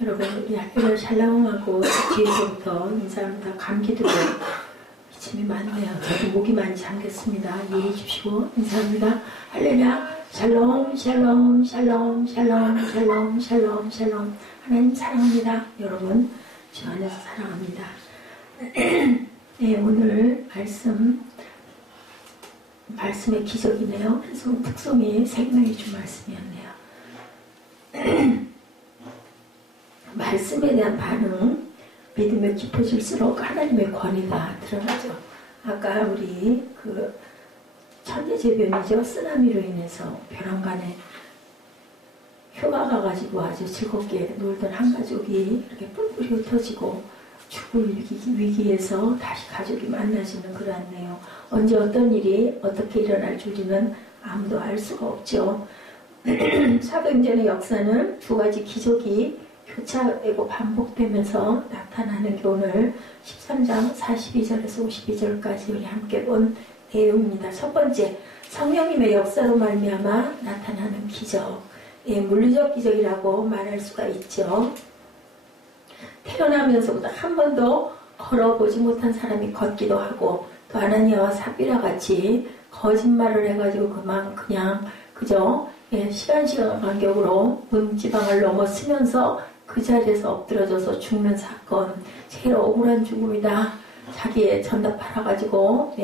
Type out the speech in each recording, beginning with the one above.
여러분, 우리 학교를 샬롬하고 뒤에서부터 인사합니다. 감기도 기침이 많네요. 저도 목이 많이 잠겼습니다. 이해해 주시고 인사합니다. 할렐루야. 샬롬, 샬롬, 샬롬, 샬롬, 샬롬, 샬롬, 샬롬. 하나님 사랑합니다. 여러분, 주 안에서 사랑합니다. 네, 오늘 말씀의 기적이네요. 그래서 특성이 생명이 주 말씀이었네요. 말씀에 대한 반응, 믿음이 깊어질수록 하나님의 권위가 드러나죠. 아까 우리 천재재변이죠. 쓰나미로 인해서 벼랑간에 휴가 가가지고 아주 즐겁게 놀던 한 가족이 이렇게 뿔뿔이 흩어지고 죽을 위기에서 다시 가족이 만나지는 그러한 내용. 언제 어떤 일이 어떻게 일어날 줄이는 아무도 알 수가 없죠. 사도행전의 역사는 두 가지 기적이 교차되고 반복되면서 나타나는 게 오늘 13장 42절에서 52절까지 우리 함께 본 내용입니다. 첫 번째, 성령님의 역사로 말미암아 나타나는 기적. 예, 물리적 기적이라고 말할 수가 있죠. 태어나면서부터 한 번도 걸어보지 못한 사람이 걷기도 하고, 또 아나니아와 삽비라 같이 거짓말을 해가지고 그냥 그저 시간 간격으로 문지방을 넘어서면서 그 자리에서 엎드러져서 죽는 사건. 제일 억울한 죽음이다. 자기의 전답 팔아가지고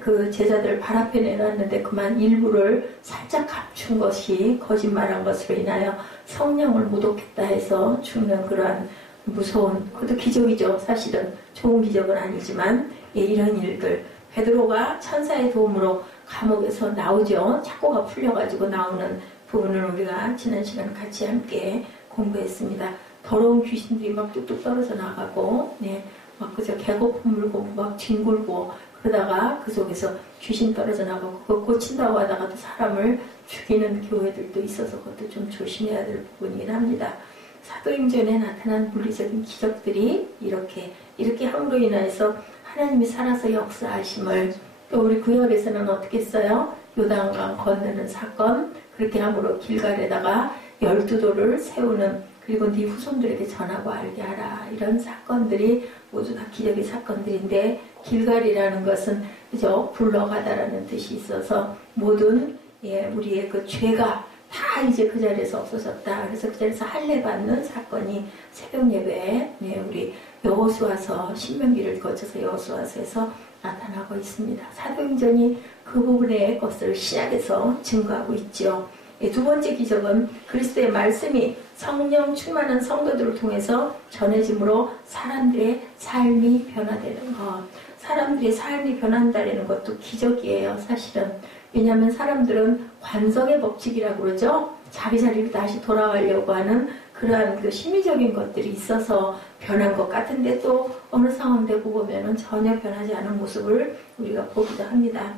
그 제자들 발 앞에 내놨는데 그만 일부를 살짝 감춘 것이 거짓말한 것으로 인하여 성령을 모독했다 해서 죽는 그러한 무서운, 그것도 기적이죠. 사실은 좋은 기적은 아니지만 이런 일들. 베드로가 천사의 도움으로 감옥에서 나오죠. 착고가 풀려가지고 나오는 부분을 우리가 지난 시간 같이 함께 공부했습니다. 더러운 귀신들이 막 뚝뚝 떨어져 나가고, 막 그저 개고품 물고 막 뒹굴고 그러다가 그 속에서 귀신 떨어져 나가고 그거 고친다고 하다가 또 사람을 죽이는 교회들도 있어서 그것도 좀 조심해야 될 부분이긴 합니다. 사도행전에 나타난 물리적인 기적들이 이렇게 함으로 인해서 하나님이 살아서 역사하심을, 또 우리 구역에서는 어떻게 써요? 요단강 건너는 사건, 그렇게 함으로 길갈에다가 12돌을 세우는, 그리고 네 후손들에게 전하고 알게 하라. 이런 사건들이 모두 다 기적의 사건들인데, 길갈이라는 것은 그저 굴러가다라는 뜻이 있어서 모든 우리의 그 죄가 다 이제 그 자리에서 없어졌다. 그래서 그 자리에서 할례 받는 사건이 새벽 예배에 우리 여호수아서 신명기를 거쳐서 여호수아서에서 나타나고 있습니다. 사도행전이 그 부분의 것을 신약에서 증거하고 있죠. 두 번째 기적은 그리스도의 말씀이 성령 충만한 성도들을 통해서 전해짐으로 사람들의 삶이 변화되는 것. 사람들의 삶이 변한다는 것도 기적이에요, 사실은. 왜냐하면 사람들은 관성의 법칙이라고 그러죠. 자기 자리로 다시 돌아가려고 하는 그러한 그 심리적인 것들이 있어서 변한 것 같은데, 또 어느 상황 되고 보면은 전혀 변하지 않은 모습을 우리가 보기도 합니다.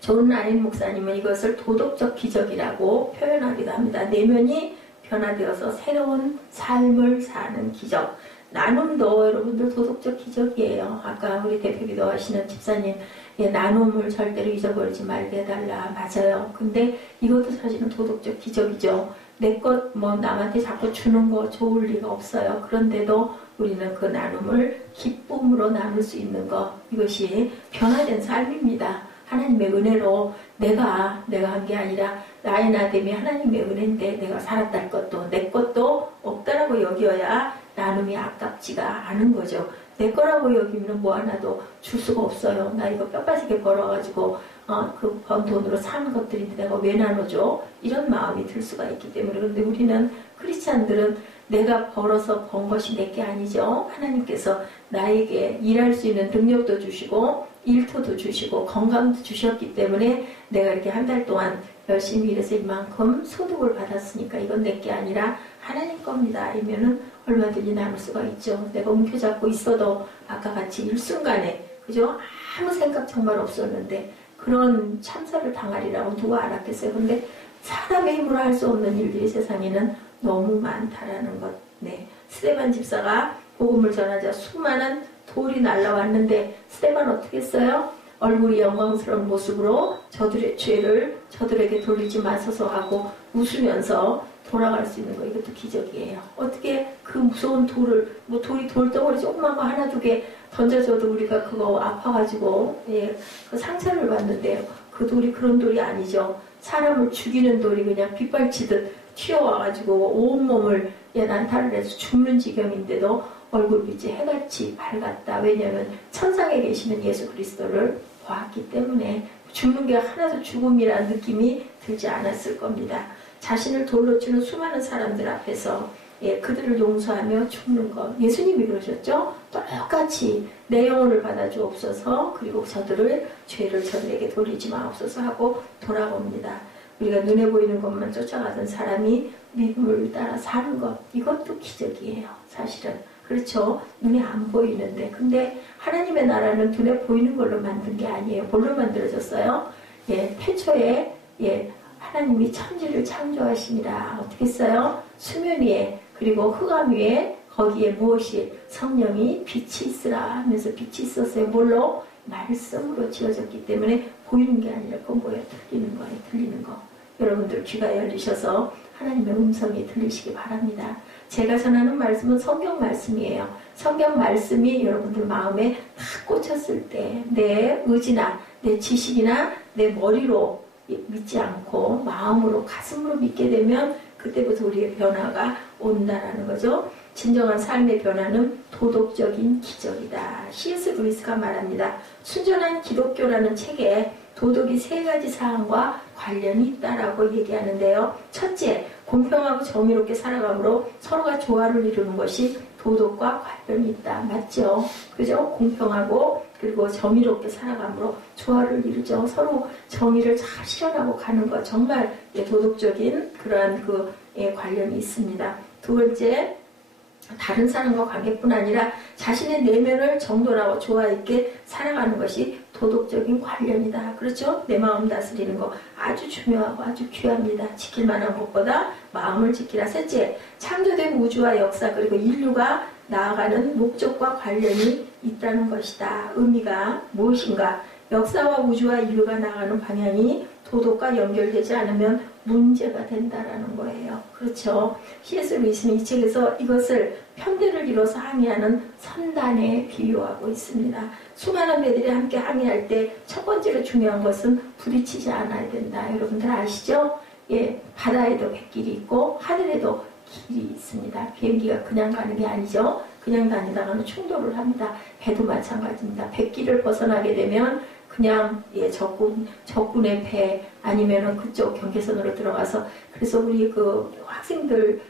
존 라인 목사님은 이것을 도덕적 기적이라고 표현하기도 합니다. 내면이 변화되어서 새로운 삶을 사는 기적. 나눔도 여러분들 도덕적 기적이에요. 아까 우리 대표기도 하시는 집사님, 나눔을 절대로 잊어버리지 말게 해달라. 맞아요. 근데 이것도 사실은 도덕적 기적이죠. 내 것 남한테 자꾸 주는 거 좋을 리가 없어요. 그런데도 우리는 그 나눔을 기쁨으로 나눌 수 있는 것, 이것이 변화된 삶입니다. 하나님의 은혜로 내가 한 게 아니라 나의 나됨이 하나님의 은혜인데 내가 살았다는 것도 내 것도 없다라고 여겨야 나눔이 아깝지가 않은 거죠. 내 거라고 여기면 뭐 하나도 줄 수가 없어요. 나 이거 뼈 빠지게 벌어가지고 그 번 돈으로 산 것들인데 내가 왜 나눠줘? 이런 마음이 들 수가 있기 때문에. 그런데 우리는 크리스찬들은 내가 벌어서 번 것이 내게 아니죠. 하나님께서 나에게 일할 수 있는 능력도 주시고 일터도 주시고 건강도 주셨기 때문에 내가 이렇게 한 달 동안 열심히 일해서 이만큼 소득을 받았으니까 이건 내게 아니라 하나님 겁니다. 이면은 얼마든지 나눌 수가 있죠. 내가 움켜잡고 있어도 아까 같이 일순간에 그죠? 아무 생각 정말 없었는데 그런 참사를 당하리라고 누가 알았겠어요. 근데 사람의 힘으로 할 수 없는 일들이 세상에는 너무 많다라는 것. 스데반 집사가 복음을 전하자 수많은 돌이 날라왔는데 스데반 어떻게 했어요? 얼굴이 영광스러운 모습으로 저들의 죄를 저들에게 돌리지 마소서 하고 웃으면서 돌아갈 수 있는 거 이것도 기적이에요. 어떻게 그 무서운 돌을 뭐 돌이 돌덩어리 조그만 거 하나 두 개 던져줘도 우리가 그거 아파가지고 그 상처를 받는데요. 그 돌이 그런 돌이 아니죠. 사람을 죽이는 돌이 그냥 빗발치듯 튀어와가지고 온몸을 난타를 해서 죽는 지경인데도 얼굴빛이 해같이 밝았다. 왜냐하면 천상에 계시는 예수 그리스도를 보았기 때문에 죽는 게 하나도 죽음이라는 느낌이 들지 않았을 겁니다. 자신을 돌로 치는 수많은 사람들 앞에서 그들을 용서하며 죽는 것. 예수님이 그러셨죠? 똑같이 내 영혼을 받아주옵소서 그리고 죄를 저들에게 돌리지 마옵소서 하고 돌아옵니다. 우리가 눈에 보이는 것만 쫓아가던 사람이 믿음을 따라 사는 것. 이것도 기적이에요. 사실은. 그렇죠. 눈에 안 보이는데. 근데 하나님의 나라는 눈에 보이는 걸로 만든 게 아니에요. 뭘로 만들어졌어요? 태초에 하나님이 천지를 창조하시니라. 어떻게 써요? 수면 위에 그리고 흑암 위에 거기에 무엇이 성령이 빛이 있으라 하면서 빛이 있었어요. 뭘로? 말씀으로 지어졌기 때문에 보이는 게 아니라 그건 뭐예요? 들리는 거예요. 들리는 거. 여러분들 귀가 열리셔서 하나님의 음성이 들리시기 바랍니다. 제가 전하는 말씀은 성경 말씀이에요. 성경 말씀이 여러분들 마음에 딱 꽂혔을 때 내 의지나 내 지식이나 내 머리로 믿지 않고 마음으로 가슴으로 믿게 되면 그때부터 우리의 변화가 온다라는 거죠. 진정한 삶의 변화는 도덕적인 기적이다. C.S. 루이스가 말합니다. 순전한 기독교라는 책에 도덕이 3가지 사항과 관련이 있다라고 얘기하는데요. 첫째, 공평하고 정의롭게 살아감으로 서로가 조화를 이루는 것이 도덕과 관련이 있다. 맞죠? 그죠? 공평하고 그리고 정의롭게 살아감으로 조화를 이루죠. 서로 정의를 잘 실현하고 가는 것. 정말 도덕적인 그러한 관련이 있습니다. 두 번째, 다른 사람과 관계뿐 아니라 자신의 내면을 정돈하고 조화 있게 살아가는 것이 도덕적인 관련이다. 그렇죠? 내 마음 다스리는 거 아주 중요하고 아주 귀합니다. 지킬 만한 것보다 마음을 지키라. 셋째, 창조된 우주와 역사 그리고 인류가 나아가는 목적과 관련이 있다는 것이다. 의미가 무엇인가? 역사와 우주와 인류가 나아가는 방향이 도덕과 연결되지 않으면 문제가 된다라는 거예요. 그렇죠. C.S. 루이스는 이 책에서 이것을 편대를 이뤄서 항해하는 선단에 비유하고 있습니다. 수많은 배들이 함께 항해할 때 첫 번째로 중요한 것은 부딪히지 않아야 된다. 여러분들 아시죠? 바다에도 뱃길이 있고 하늘에도 길이 있습니다. 비행기가 그냥 가는 게 아니죠. 그냥 다니다가는 충돌을 합니다. 배도 마찬가지입니다. 뱃길을 벗어나게 되면 그냥 적군의 배 아니면은 그쪽 경계선으로 들어가서 그래서 우리 학생들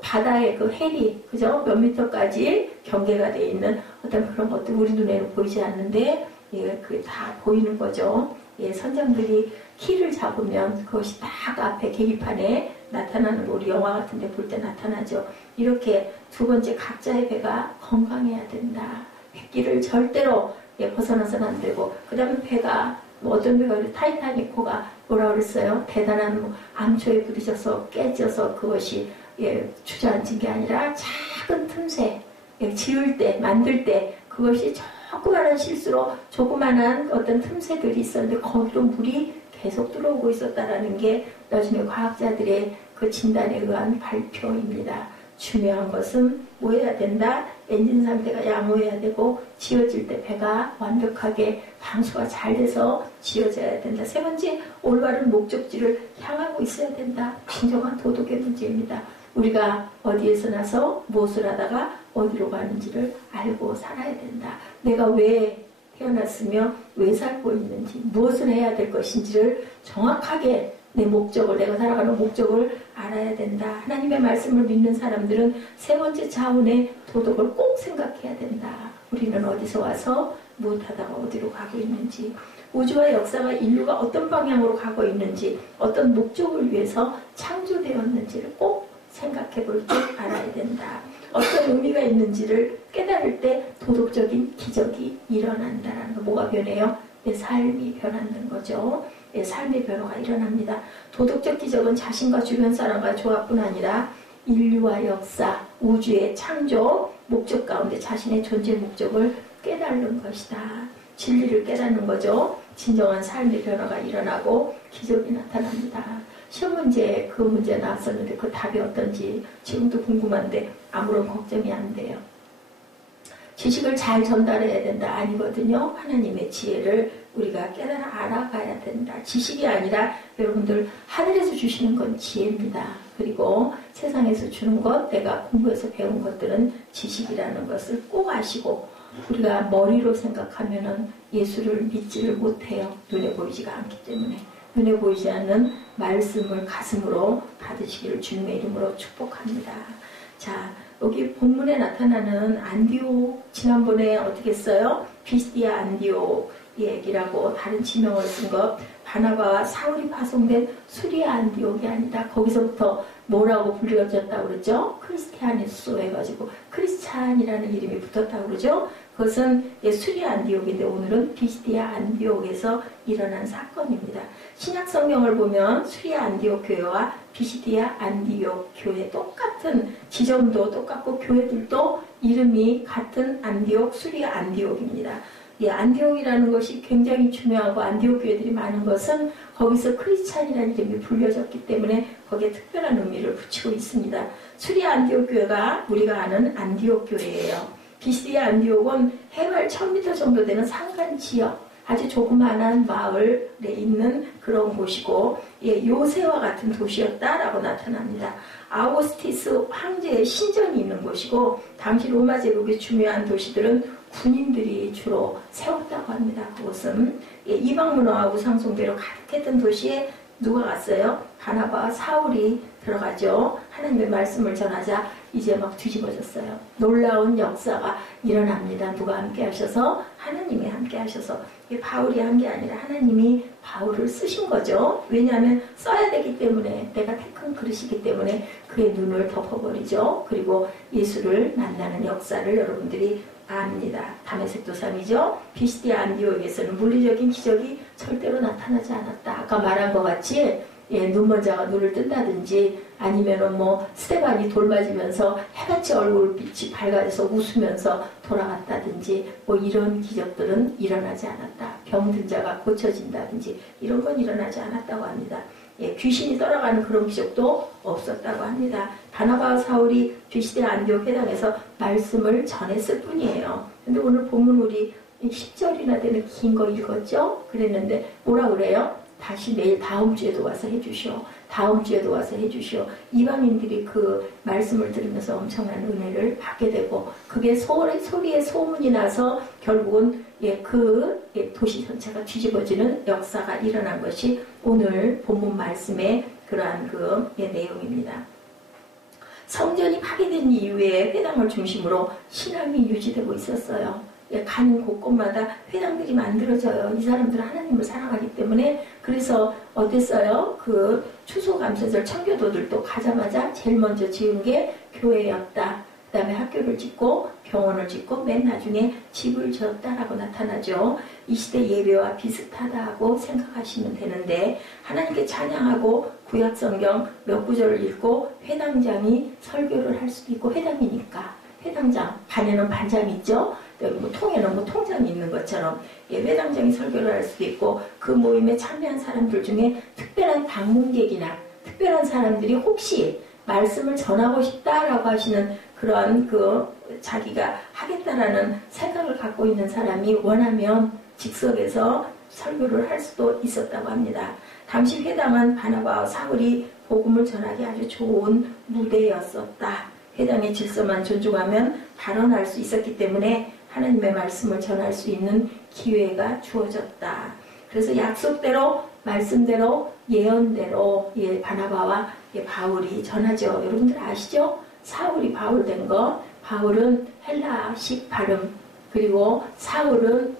바다의 해리 그죠? 몇 미터까지 경계가 돼 있는 어떤 그런 것들 우리 눈에는 보이지 않는데 그게 다 보이는 거죠. 선장들이 키를 잡으면 그것이 딱 앞에 계기판에 나타나는 거 우리 영화 같은 데 볼 때 나타나죠. 이렇게 두 번째 각자의 배가 건강해야 된다. 뱃길을 절대로 벗어나서는 안 되고 그 다음에 배가 어떤 배가 타이타닉호가 뭐라 그랬어요? 대단한 암초에 부딪혀서 깨져서 그것이 주저앉은 게 아니라 작은 틈새 지을 때 만들 때 그것이 조그만한 실수로 조그만한 어떤 틈새들이 있었는데 거기로 물이 계속 들어오고 있었다라는 게 나중에 과학자들의 그 진단에 의한 발표입니다. 중요한 것은 뭐 해야 된다? 엔진 상태가 양호해야 되고 지어질 때 배가 완벽하게 방수가 잘 돼서 지어져야 된다. 세 번째, 올바른 목적지를 향하고 있어야 된다. 진정한 도덕의 문제입니다. 우리가 어디에서 나서 무엇을 하다가 어디로 가는지를 알고 살아야 된다. 내가 왜 태어났으며 왜 살고 있는지 무엇을 해야 될 것인지를 정확하게 내 목적을 내가 살아가는 목적을 알아야 된다. 하나님의 말씀을 믿는 사람들은 세 번째 차원의 도덕을 꼭 생각해야 된다. 우리는 어디서 와서 무엇하다가 어디로 가고 있는지 우주와 역사가 인류가 어떤 방향으로 가고 있는지 어떤 목적을 위해서 창조되었는지를 꼭 생각해 볼 때 알아야 된다. 어떤 의미가 있는지를 깨달을 때 도덕적인 기적이 일어난다라는 거. 뭐가 변해요? 내 삶이 변한다는 거죠. 내 삶의 변화가 일어납니다. 도덕적 기적은 자신과 주변 사람과 조합뿐 아니라 인류와 역사, 우주의 창조, 목적 가운데 자신의 존재 목적을 깨달는 것이다. 진리를 깨닫는 거죠. 진정한 삶의 변화가 일어나고 기적이 나타납니다. 시험 문제 그 문제 나왔었는데 그 답이 어떤지 지금도 궁금한데 아무런 걱정이 안 돼요. 지식을 잘 전달해야 된다 아니거든요. 하나님의 지혜를 우리가 깨달아 알아가야 된다. 지식이 아니라 여러분들 하늘에서 주시는 건 지혜입니다. 그리고 세상에서 주는 것, 내가 공부해서 배운 것들은 지식이라는 것을 꼭 아시고 우리가 머리로 생각하면은 예수를 믿지를 못해요. 눈에 보이지가 않기 때문에. 눈에 보이지 않는 말씀을 가슴으로 받으시기를 주님의 이름으로 축복합니다. 자, 여기 본문에 나타나는 안디옥, 지난번에 어떻게 써요? 비스디아 안디옥 얘기라고 다른 지명을 쓴 것, 바나바와 사울이 파송된 수리아 안디옥이 아니다. 거기서부터 뭐라고 불려졌다고 그러죠? 크리스티아니스 해가지고 크리스찬이라는 이름이 붙었다고 그러죠? 그것은 수리아 안디옥인데 오늘은 비스디아 안디옥에서 일어난 사건입니다. 신약 성경을 보면 수리아 안디옥 교회와 비시디아 안디옥 교회 똑같은 지점도 똑같고 교회들도 이름이 같은 안디옥, 수리아 안디옥입니다. 안디옥이라는 것이 굉장히 중요하고 안디옥 교회들이 많은 것은 거기서 크리스찬이라는 이름이 불려졌기 때문에 거기에 특별한 의미를 붙이고 있습니다. 수리아 안디옥 교회가 우리가 아는 안디옥 교회예요. 비시디아 안디옥은 해발 1000m 정도 되는 산간 지역, 아주 조그마한 마을에 있는 그런 곳이고 요새와 같은 도시였다라고 나타납니다. 아우구스티스 황제의 신전이 있는 곳이고 당시 로마 제국의 중요한 도시들은 군인들이 주로 세웠다고 합니다. 그곳은 이방 문화와 우상숭배로 가득했던 도시에 누가 갔어요? 바나바와 사울이 들어가죠. 하나님의 말씀을 전하자 이제 막 뒤집어졌어요. 놀라운 역사가 일어납니다. 누가 함께 하셔서? 하나님이 함께 하셔서. 바울이 한 게 아니라 하나님이 바울을 쓰신 거죠. 왜냐하면 써야 되기 때문에, 내가 택한 그릇이기 때문에 그의 눈을 덮어버리죠. 그리고 예수를 만나는 역사를 여러분들이 압니다. 다메섹 도상이죠. 비시디아 안디옥에서는 물리적인 기적이 절대로 나타나지 않았다. 아까 말한 것 같이 눈먼 자가 눈을 뜬다든지 아니면은 스테반이 돌 맞으면서 해같이 얼굴빛이 밝아져서 웃으면서 돌아갔다든지 이런 기적들은 일어나지 않았다. 병든 자가 고쳐진다든지 이런 건 일어나지 않았다고 합니다. 귀신이 떠나가는 그런 기적도 없었다고 합니다. 바나바와 사울이 비시디아 안디옥 회당에서 말씀을 전했을 뿐이에요. 근데 오늘 본문 우리 10절이나 되는 긴 거 읽었죠? 그랬는데 뭐라 그래요? 다시 내일 다음 주에도 와서 해주시오. 다음 주에도 와서 해주시오. 이방인들이 그 말씀을 들으면서 엄청난 은혜를 받게 되고 그게 소리에 소문이 나서 결국은 그 도시 전체가 뒤집어지는 역사가 일어난 것이 오늘 본문 말씀의 그러한 그 내용입니다. 성전이 파괴된 이후에 회당을 중심으로 신앙이 유지되고 있었어요. 가는 곳곳마다 회당들이 만들어져요. 이 사람들은 하나님을 사랑하기 때문에. 그래서 어땠어요? 그 추수감사절 청교도들도 가자마자 제일 먼저 지은 게 교회였다. 그 다음에 학교를 짓고 병원을 짓고 맨 나중에 집을 지었다라고 나타나죠. 이 시대 예배와 비슷하다고 생각하시면 되는데 하나님께 찬양하고 구약성경 몇 구절을 읽고 회당장이 설교를 할 수도 있고 회당이니까 회당장, 반에는 반장이 있죠. 통에는 통장이 있는 것처럼 회당장이 설교를 할 수도 있고 그 모임에 참여한 사람들 중에 특별한 방문객이나 특별한 사람들이 혹시 말씀을 전하고 싶다라고 하시는 그런 자기가 하겠다라는 생각을 갖고 있는 사람이 원하면 즉석에서 설교를 할 수도 있었다고 합니다. 당시 회당은 바나바와 사울이 복음을 전하기 아주 좋은 무대였었다. 회당의 질서만 존중하면 발언할 수 있었기 때문에 하나님의 말씀을 전할 수 있는 기회가 주어졌다. 그래서 약속대로 말씀대로 예언대로 바나바와 바울이 전하죠. 여러분들 아시죠? 사울이 바울 된 거. 바울은 헬라식 발음 그리고 사울은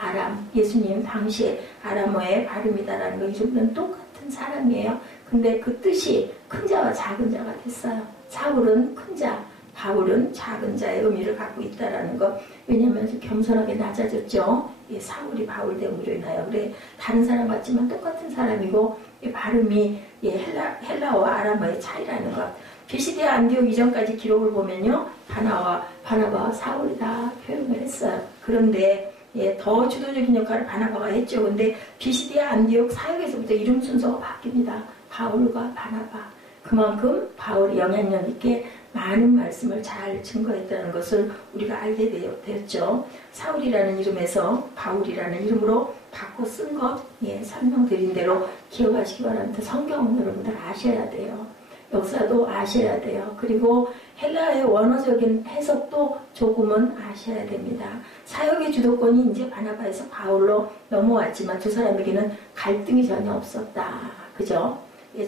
아람. 예수님 당시에 아람어의 발음이다라는 거 이름은 똑같은 사람이에요. 근데 그 뜻이 큰 자와 작은 자가 됐어요. 사울은 큰 자, 바울은 작은 자의 의미를 갖고 있다라는 것. 왜냐하면 겸손하게 낮아졌죠. 사울이 바울 됨으로 인하여. 그래 다른 사람 같지만 똑같은 사람이고 발음이 헬라어와 아람어의 차이라는 것. 비시디아 안디옥 이전까지 기록을 보면요, 바나바와 사울이 다 표현을 했어요. 그런데 더 주도적인 역할을 바나바가 했죠. 근데 비시디아 안디옥 사역에서부터 이름 순서가 바뀝니다. 바울과 바나바. 그만큼 바울이 영향력 있게 많은 말씀을 잘 증거했다는 것을 우리가 알게 되었죠. 사울이라는 이름에서 바울이라는 이름으로 바꿔 쓴 것, 설명드린 대로 기억하시기 바랍니다. 성경은 여러분들 아셔야 돼요. 역사도 아셔야 돼요. 그리고 헬라어의 원어적인 해석도 조금은 아셔야 됩니다. 사역의 주도권이 이제 바나바에서 바울로 넘어왔지만 두 사람에게는 갈등이 전혀 없었다. 그죠?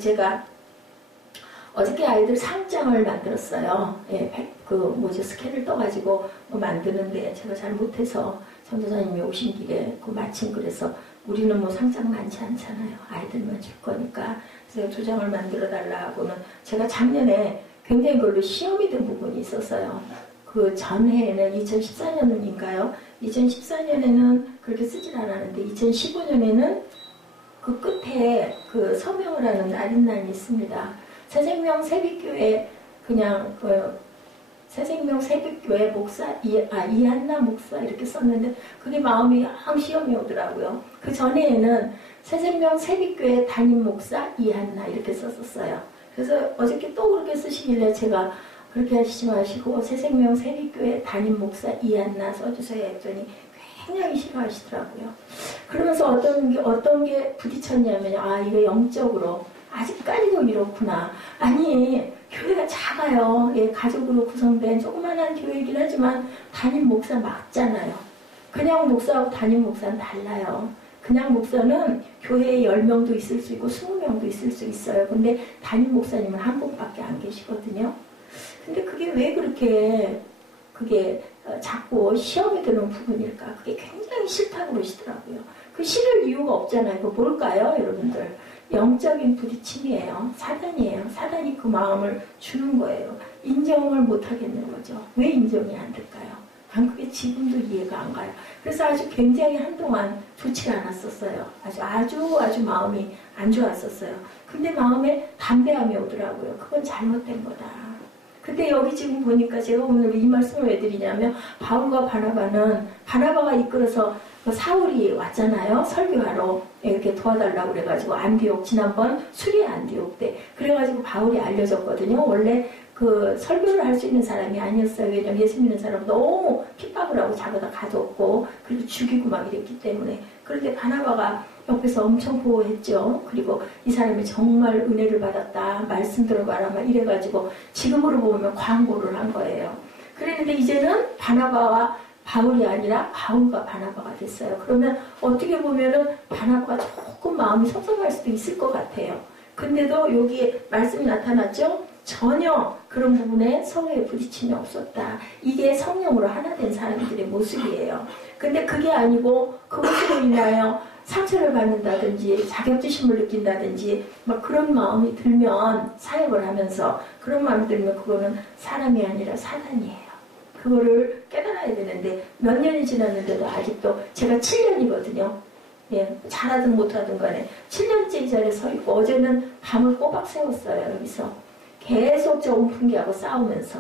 제가 어저께 아이들 상장을 만들었어요. 스캔을 떠가지고 만드는데 제가 잘 못해서 전도사님이 오신 길에 마침 그래서 우리는 상장 많지 않잖아요. 아이들만 줄 거니까. 그래서 2장을 만들어 달라고는 제가 작년에 굉장히 그걸로 시험이 된 부분이 있었어요. 그 전해에는 2014년인가요? 2014년에는 그렇게 쓰질 않았는데 2015년에는 그 끝에 그 서명을 하는 날인날이 있습니다. 새생명 세빛교회 새생명 세빛교회 목사 이한나 목사 이렇게 썼는데 그게 마음이 영 시험이 오더라고요. 그 전에는 새생명 세빛교회 담임 목사 이한나 이렇게 썼었어요. 그래서 어저께 또 그렇게 쓰시길래 제가 그렇게 하시지 마시고 새생명 세빛교회 담임 목사 이한나 써주세요 했더니 굉장히 싫어하시더라고요. 그러면서 어떤 게 부딪혔냐면 이거 영적으로 아직까지도 이렇구나. 아니 교회가 작아요. 가족으로 구성된 조그만한 교회이긴 하지만 담임 목사 맞잖아요. 그냥 목사하고 담임 목사는 달라요. 그냥 목사는 교회에 10명도 있을 수 있고 20명도 있을 수 있어요. 근데 담임 목사님은 한 분밖에 안 계시거든요. 근데 그게 왜 그렇게 자꾸 시험에 드는 부분일까? 그게 굉장히 싫다고 그러시더라고요. 그 싫을 이유가 없잖아요. 그거 뭘까요, 여러분들? 영적인 부딪힘이에요. 사단이에요. 사단이 그 마음을 주는 거예요. 인정을 못 하겠는 거죠. 왜 인정이 안 될까요? 난 그게 지금도 이해가 안 가요. 그래서 아주 굉장히 한동안 좋지가 않았었어요. 아주 마음이 안 좋았었어요. 근데 마음에 담대함이 오더라고요. 그건 잘못된 거다. 근데 여기 지금 보니까 제가 오늘 이 말씀을 왜 드리냐면 바울과 바나바가 이끌어서 사울이 왔잖아요. 설교하러 이렇게 도와달라고 그래가지고 안디옥 지난번 수리 안디옥 때 그래가지고 바울이 알려졌거든요. 원래 그 설교를 할 수 있는 사람이 아니었어요. 왜냐면 예수 믿는 사람은 너무 핍박을 하고 잡아다 가뒀고 그리고 죽이고 막 이랬기 때문에. 그런데 바나바가 옆에서 엄청 보호했죠. 그리고 이 사람이 정말 은혜를 받았다. 말씀 들어봐라 막 이래가지고 지금으로 보면 광고를 한 거예요. 그랬는데 이제는 바나바와 바울이 아니라 바울과 바나바가 됐어요. 그러면 어떻게 보면은 바나바가 조금 마음이 섭섭할 수도 있을 것 같아요. 근데도 여기에 말씀이 나타났죠? 전혀 그런 부분에 서로의 부딪힘이 없었다. 이게 성령으로 하나 된 사람들의 모습이에요. 근데 그게 아니고 그것으로 인하여 상처를 받는다든지 자격지심을 느낀다든지 막 그런 마음이 들면 사역을 하면서 그런 마음이 들면 그거는 사람이 아니라 사단이에요. 그거를 깨달아야 되는데 몇 년이 지났는데도 아직도 제가 7년이거든요. 잘하든 못하든 간에 7년째 이 자리에 서 있고 어제는 밤을 꼬박 새웠어요. 여기서 계속 저 온풍기하고 싸우면서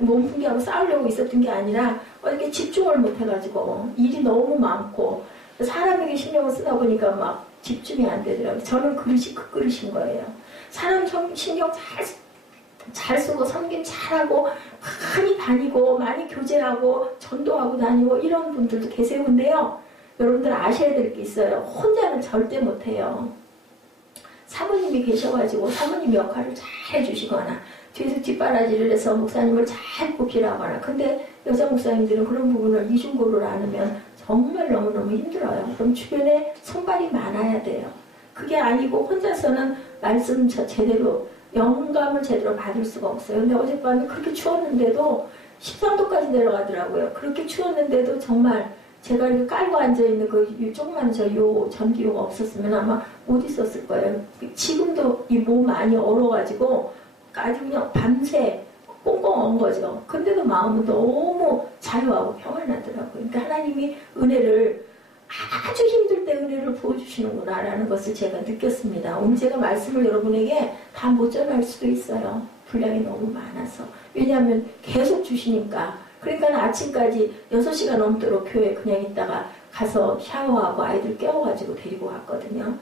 온풍기하고 싸우려고 있었던 게 아니라 이렇게 집중을 못해가지고 일이 너무 많고 사람에게 신경을 쓰다 보니까 막 집중이 안 되더라고요. 저는 그릇이 그 그릇인 거예요. 사람 신경 잘 쓰고 섬김 잘하고 많이 다니고 많이 교제하고 전도하고 다니고 이런 분들도 계세요. 근데요 여러분들 아셔야 될 게 있어요. 혼자는 절대 못해요. 사모님이 계셔가지고 사모님 역할을 잘 해주시거나 뒤에서 뒷바라지를 해서 목사님을 잘 뽑히라거나 근데 여자 목사님들은 그런 부분을 이중고를 안으면 정말 너무너무 힘들어요. 그럼 주변에 손발이 많아야 돼요. 그게 아니고 혼자서는 말씀 제대로 영감을 제대로 받을 수가 없어요. 근데 어젯밤에 그렇게 추웠는데도 13도까지 내려가더라고요. 그렇게 추웠는데도 정말 제가 이렇게 깔고 앉아있는 그 조그만 요 전기요가 없었으면 아마 못 있었을 거예요. 지금도 이 몸 많이 얼어가지고 아주 그냥 밤새 꽁꽁 언 거죠. 근데도 마음은 너무 자유하고 평안하더라고요. 그러니까 하나님이 은혜를 아주 힘들 때 은혜를 보여주시는구나라는 것을 제가 느꼈습니다. 오늘 제가 말씀을 여러분에게 다 못 전할 수도 있어요. 분량이 너무 많아서. 왜냐하면 계속 주시니까. 그러니까 아침까지 6시간 넘도록 교회에 그냥 있다가 가서 샤워하고 아이들 깨워가지고 데리고 왔거든요.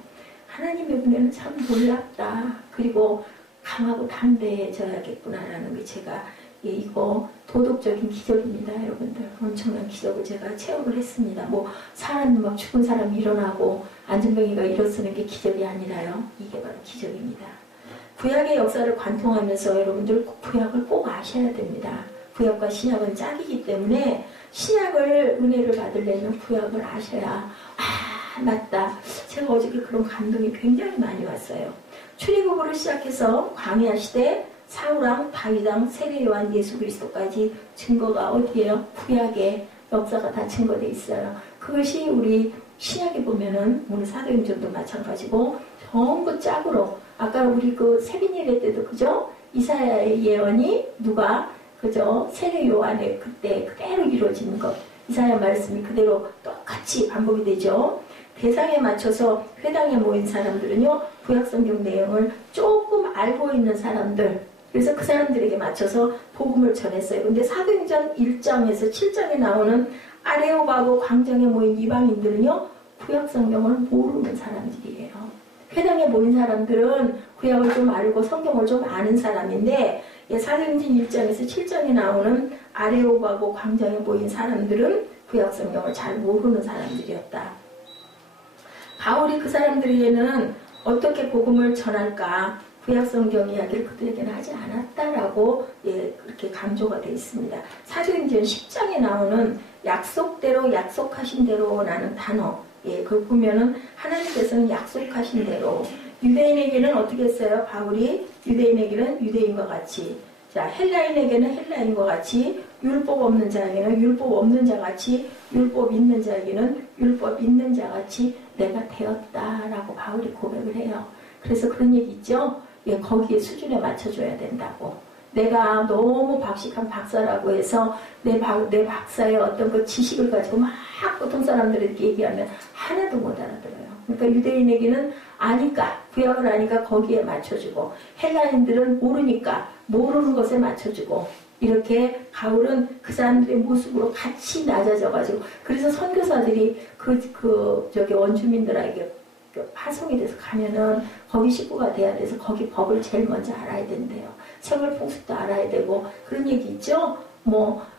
하나님의 은혜는 참 놀랍다. 그리고 강하고 담대해져야겠구나라는 게 제가 이거 도덕적인 기적입니다, 여러분들. 엄청난 기적을 제가 체험을 했습니다. 뭐 사람 막 죽은 사람이 일어나고 안전병이가 일어서는 게 기적이 아니라요. 이게 바로 기적입니다. 구약의 역사를 관통하면서 여러분들 구약을 꼭 아셔야 됩니다. 구약과 신약은 짝이기 때문에 신약을 은혜를 받으려면 구약을 아셔야 맞다. 제가 어저께 그런 감동이 굉장히 많이 왔어요. 출애굽으로 시작해서 광야 시대 사울왕, 다윗왕, 세례 요한, 예수 그리스도까지 증거가 어디에요? 구약의 역사가 다 증거되어 있어요. 그것이 우리 신약에 보면은 오늘 사도행전도 마찬가지고 전부 짝으로 아까 우리 그 세빈 예배 때도 그죠? 이사야의 예언이 누가 그죠? 세례 요한의 그때 그대로 이루어지는 것. 이사야 말씀이 그대로 똑같이 반복이 되죠. 대상에 맞춰서 회당에 모인 사람들은요, 구약성경 내용을 조금 알고 있는 사람들, 그래서 그 사람들에게 맞춰서 복음을 전했어요. 근데 사도행전 1장에서 7장에 나오는 아레오바고 광장에 모인 이방인들은요, 구약성경을 모르는 사람들이에요. 회당에 모인 사람들은 구약을 좀 알고 성경을 좀 아는 사람인데, 사도행전 1장에서 7장에 나오는 아레오바고 광장에 모인 사람들은 구약성경을 잘 모르는 사람들이었다. 바울이 그 사람들에게는 어떻게 복음을 전할까? 구약성경 이야기를 그들에게는 하지 않았다라고 그렇게 강조가 되어 있습니다. 사도행전 10장에 나오는 약속대로 약속하신 대로라는 단어, 그걸 보면은 하나님께서는 약속하신 대로 유대인에게는 어떻게 했어요? 바울이 유대인에게는 유대인과 같이, 자 헬라인에게는 헬라인과 같이, 율법 없는 자에게는 율법 없는 자 같이, 율법 있는 자에게는 율법 있는 자 같이 내가 되었다라고 바울이 고백을 해요. 그래서 그런 얘기 있죠? 거기에 수준에 맞춰줘야 된다고. 내가 너무 박식한 박사라고 해서 내 박사의 어떤 그 지식을 가지고 막 보통 사람들에게 얘기하면 하나도 못 알아들어요. 그러니까 유대인에게는 아니까, 구약을 아니까 거기에 맞춰주고, 헬라인들은 모르니까 모르는 것에 맞춰주고, 이렇게 바울은 그 사람들의 모습으로 같이 낮아져가지고, 그래서 선교사들이 저기 원주민들에게 파송이 돼서 가면은 거기 식구가 돼야 돼서 거기 법을 제일 먼저 알아야 된대요. 생활 풍습도 알아야 되고, 그런 얘기 있죠?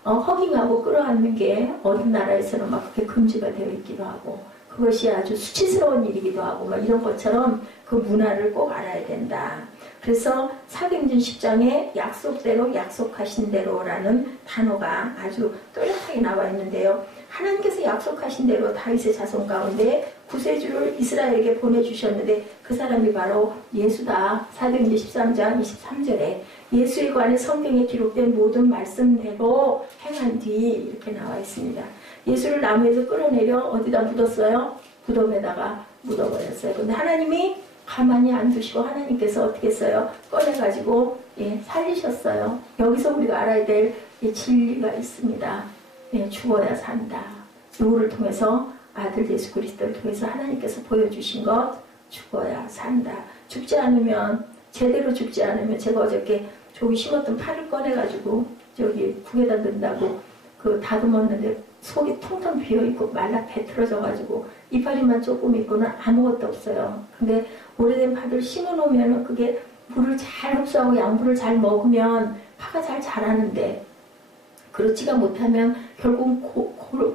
허깅하고 끌어안는 게 어느 나라에서는 막 그렇게 금지가 되어 있기도 하고, 그것이 아주 수치스러운 일이기도 하고, 막 이런 것처럼 그 문화를 꼭 알아야 된다. 그래서 사도행전 10장에 약속대로 약속하신 대로라는 단어가 아주 또렷하게 나와 있는데요. 하나님께서 약속하신 대로 다윗의 자손 가운데 구세주를 이스라엘에게 보내주셨는데 그 사람이 바로 예수다. 사도행전 13장 23절에 예수에 관해 성경에 기록된 모든 말씀대로 행한 뒤 이렇게 나와 있습니다. 예수를 나무에서 끌어내려 어디다 묻었어요? 무덤에다가 묻어버렸어요. 근데 하나님이 가만히 안 두시고 하나님께서 어떻게 했어요? 꺼내가지고 살리셨어요. 여기서 우리가 알아야 될 진리가 있습니다. 죽어야 산다. 누구를 통해서? 아들 예수 그리스도를 통해서 하나님께서 보여주신 것, 죽어야 산다. 죽지 않으면, 제대로 죽지 않으면, 제가 어저께 저기 심었던 파를 꺼내가지고 저기 국에다 넣는다고 다듬었는데 속이 텅텅 비어있고 말라 배틀어져가지고 이파리만 조금 있고는 아무것도 없어요. 근데 오래된 파를 심어놓으면 그게 물을 잘 흡수하고 양분을 잘 먹으면 파가 잘 자라는데, 그렇지가 못하면 결국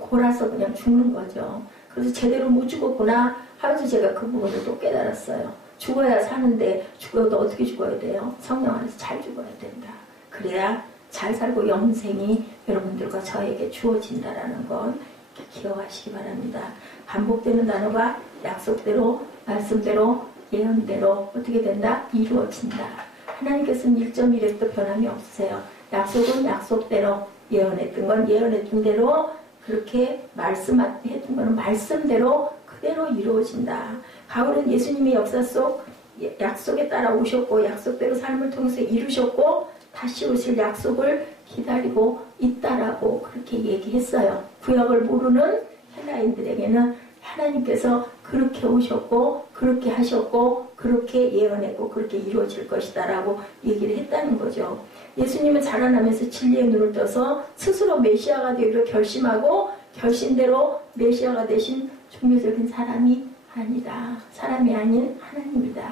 골아서 그냥 죽는 거죠. 그래서 제대로 못 죽었구나 하면서 제가 그 부분을 또 깨달았어요. 죽어야 사는데 죽어도 어떻게 죽어야 돼요? 성령 안에서 잘 죽어야 된다. 그래야 잘 살고 영생이 여러분들과 저에게 주어진다라는 건 기억하시기 바랍니다. 반복되는 단어가 약속대로, 말씀대로, 예언대로 어떻게 된다? 이루어진다. 하나님께서는 1.1획도 변함이 없으세요. 약속은 약속대로, 예언했던 건 예언했던 대로, 그렇게 말씀했던 건 말씀대로 그대로 이루어진다. 바울은 예수님의 역사 속 약속에 따라 오셨고 약속대로 삶을 통해서 이루셨고 다시 오실 약속을 기다리고 있다라고 그렇게 얘기했어요. 구약을 모르는 헬라인들에게는 하나님께서 그렇게 오셨고 그렇게 하셨고 그렇게 예언했고 그렇게 이루어질 것이다라고 얘기를 했다는 거죠. 예수님은 자라나면서 진리의 눈을 떠서 스스로 메시아가 되기로 결심하고 결심대로 메시아가 되신 종교적인 사람이 아니다. 사람이 아닌 하나님이다.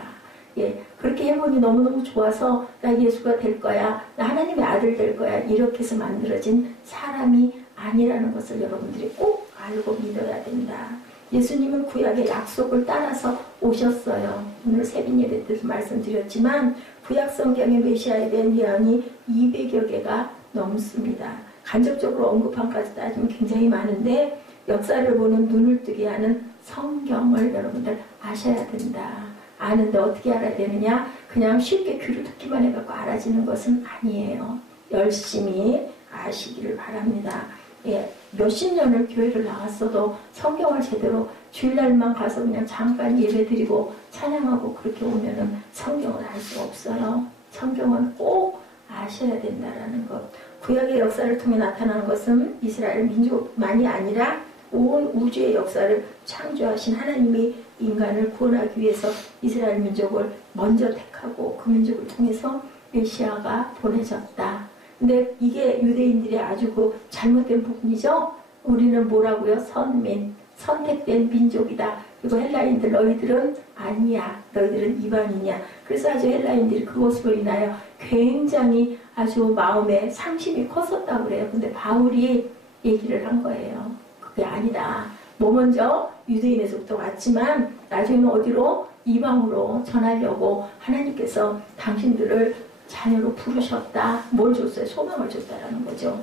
예, 그렇게 해보니 너무너무 좋아서 나 예수가 될 거야. 나 하나님의 아들 될 거야. 이렇게 해서 만들어진 사람이 아니라는 것을 여러분들이 꼭 알고 믿어야 된다. 예수님은 구약의 약속을 따라서 오셨어요. 오늘 새벽 예배 때도 말씀드렸지만 구약 성경의 메시아에 대한 예언이 200여 개가 넘습니다. 간접적으로 언급한 까지 따지면 굉장히 많은데 역사를 보는 눈을 뜨게 하는 성경을 여러분들 아셔야 된다. 아는데 어떻게 알아야 되느냐? 그냥 쉽게 귀로 듣기만 해갖고 알아지는 것은 아니에요. 열심히 아시기를 바랍니다. 예, 몇십 년을 교회를 나갔어도 성경을 제대로 주일날만 가서 그냥 잠깐 예배드리고 찬양하고 그렇게 오면은 성경을 알 수 없어요. 성경은 꼭 아셔야 된다라는 것. 구약의 역사를 통해 나타나는 것은 이스라엘 민족만이 아니라 온 우주의 역사를 창조하신 하나님이 인간을 구원하기 위해서 이스라엘 민족을 먼저 택하고 그 민족을 통해서 메시아가 보내졌다. 근데 이게 유대인들의 아주 그 잘못된 부분이죠. 우리는 뭐라고요? 선민, 선택된 민족이다. 그리고 헬라인들 너희들은 아니야. 너희들은 이방이냐. 그래서 아주 헬라인들이 그것으로 인하여 굉장히 아주 마음에 상심이 컸었다고 그래요. 근데 바울이 얘기를 한 거예요. 그게 아니다. 뭐 먼저 유대인에서부터 왔지만 나중에는 어디로? 이방으로 전하려고 하나님께서 당신들을 자녀로 부르셨다. 뭘 줬어요? 소망을 줬다라는 거죠.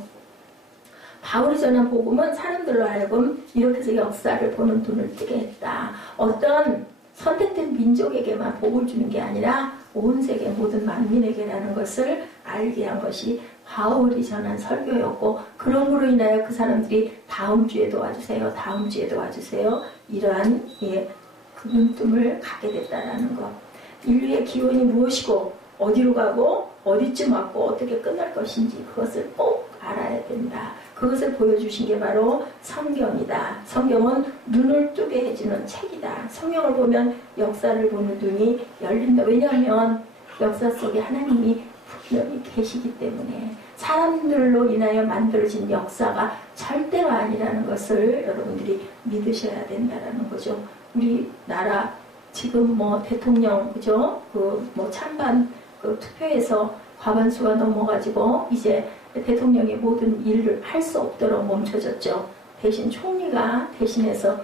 바울이 전한 복음은 사람들로 하여금 이렇게 해서 역사를 보는 눈을 뜨게 했다. 어떤 선택된 민족에게만 복을 주는 게 아니라 온 세계 모든 만민에게라는 것을 알게 한 것이 바울이 전한 설교였고 그러므로 인하여 그 사람들이 다음 주에도 와주세요. 다음 주에도 와주세요. 이러한 그 눈뜸을 갖게 됐다라는 것. 인류의 기원이 무엇이고 어디로 가고 어디쯤 왔고 어떻게 끝날 것인지 그것을 꼭 알아야 된다. 그것을 보여주신 게 바로 성경이다. 성경은 눈을 뜨게 해주는 책이다. 성경을 보면 역사를 보는 눈이 열린다. 왜냐하면 역사 속에 하나님이 분명히 계시기 때문에 사람들로 인하여 만들어진 역사가 절대로 아니라는 것을 여러분들이 믿으셔야 된다는 거죠. 우리나라 지금 대통령 그죠? 찬반 투표에서 과반수가 넘어가지고 이제 대통령이 모든 일을 할 수 없도록 멈춰졌죠. 대신 총리가 대신해서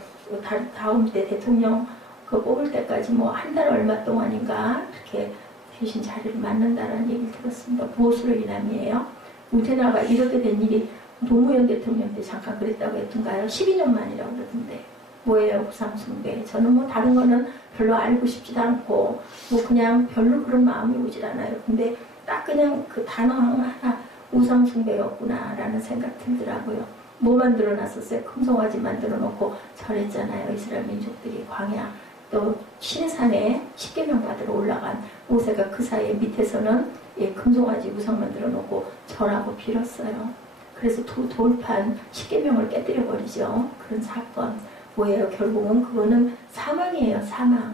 다음 때 대통령 뽑을 때까지 한 달 얼마 동안인가 이렇게 대신 자리를 맡는다라는 얘기를 들었습니다. 무엇으로 인함이에요? 우리나라가 이렇게 된 일이 노무현 대통령 때 잠깐 그랬다고 했던가요? 12년 만이라고 그러던데. 뭐예요? 우상숭배. 저는 다른 거는 별로 알고 싶지도 않고 그냥 별로 그런 마음이 오질 않아요. 근데 딱 그냥 그 단어 하나 우상숭배였구나라는 생각 들더라고요. 뭐 만들어놨었어요? 금송아지 만들어놓고 절했잖아요. 이스라엘 민족들이 광야 또 신산에 십계명 받으러 올라간 모세가 그 사이에 밑에서는 금송아지 우상 만들어놓고 절하고 빌었어요. 그래서 돌판 십계명을 깨뜨려버리죠. 그런 사건. 뭐예요? 결국은 그거는 사망이에요. 사망.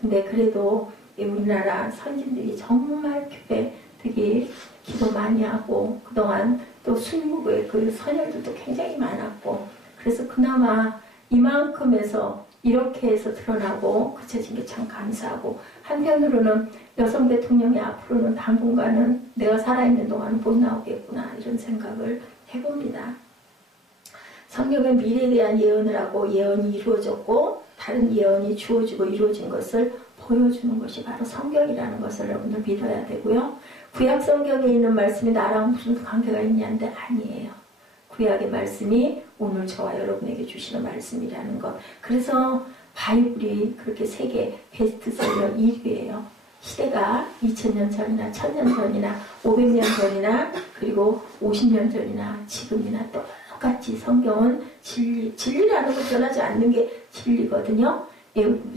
근데 그래도 우리나라 선진들이 정말 교회 되게 기도 많이 하고 그동안 또 순무부의 그 선열들도 굉장히 많았고 그래서 그나마 이만큼에서 이렇게 해서 드러나고 그쳐진 게 참 감사하고 한편으로는 여성 대통령이 앞으로는 당분간은 내가 살아있는 동안은 못 나오겠구나 이런 생각을 해봅니다. 성경은 미래에 대한 예언을 하고 예언이 이루어졌고 다른 예언이 주어지고 이루어진 것을 보여주는 것이 바로 성경이라는 것을 여러분들 믿어야 되고요. 구약 성경에 있는 말씀이 나랑 무슨 관계가 있냐는데 아니에요. 구약의 말씀이 오늘 저와 여러분에게 주시는 말씀이라는 것. 그래서 바이블이 그렇게 세계 베스트셀러 1위예요. 시대가 2000년 전이나 1000년 전이나 500년 전이나 그리고 50년 전이나 지금이나 똑같이 성경은 진리라는 걸 변하지 않는 게 진리거든요.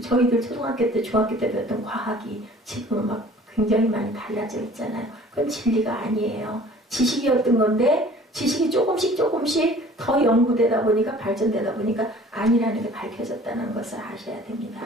저희들 초등학교 때 중학교 때 배웠던 과학이 지금은 막 굉장히 많이 달라져 있잖아요. 그건 진리가 아니에요. 지식이었던 건데 지식이 조금씩 더 연구되다 보니까 발전되다 보니까 아니라는 게 밝혀졌다는 것을 아셔야 됩니다.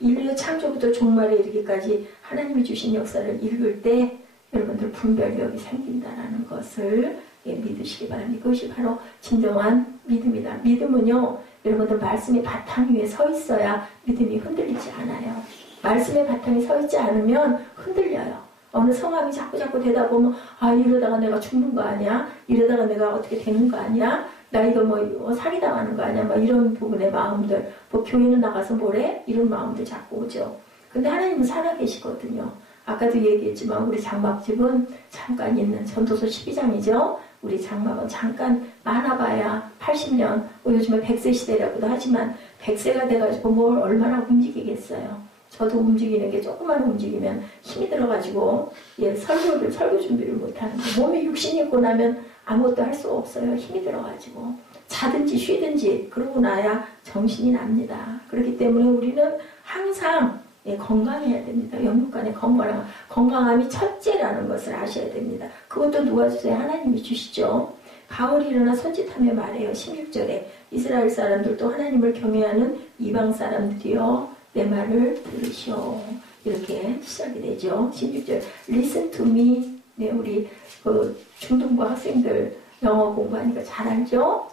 인류의 창조부터 종말에 이르기까지 하나님이 주신 역사를 읽을 때 여러분들 분별력이 생긴다는 것을 믿으시기 바랍니다. 그것이 바로 진정한 믿음이다. 믿음은요 여러분들 말씀의 바탕 위에 서 있어야 믿음이 흔들리지 않아요. 말씀의 바탕이 서 있지 않으면 흔들려요. 어느 성함이 자꾸 되다 보면 이러다가 내가 죽는 거 아니야? 이러다가 내가 어떻게 되는 거 아니야? 나 이거 사기당하는 거 아니야? 이런 부분의 마음들, 교회는 나가서 뭐래? 이런 마음들 자꾸 오죠. 근데 하나님은 살아계시거든요. 아까도 얘기했지만 우리 장막집은 잠깐 있는 전도서 12장이죠. 우리 장막은 잠깐 많아봐야 80년, 요즘에 100세 시대라고도 하지만 100세가 돼가지고 뭘 얼마나 움직이겠어요. 저도 움직이는 게 조금만 움직이면 힘이 들어가지고 설교 준비를 못하는 거. 몸에 육신이 있고 나면 아무것도 할 수 없어요. 힘이 들어가지고 자든지 쉬든지 그러고 나야 정신이 납니다. 그렇기 때문에 우리는 항상 건강해야 됩니다. 영육간의 건강함이 첫째라는 것을 아셔야 됩니다. 그것도 누가 주세요? 하나님이 주시죠. 바울이 일어나 손짓하며 말해요. 16절에 이스라엘 사람들도 하나님을 경외하는 이방 사람들이여 내 말을 들으시오. 이렇게 시작이 되죠. 16절 Listen to me. 네, 우리 중등부 학생들 영어 공부하니까 잘 알죠?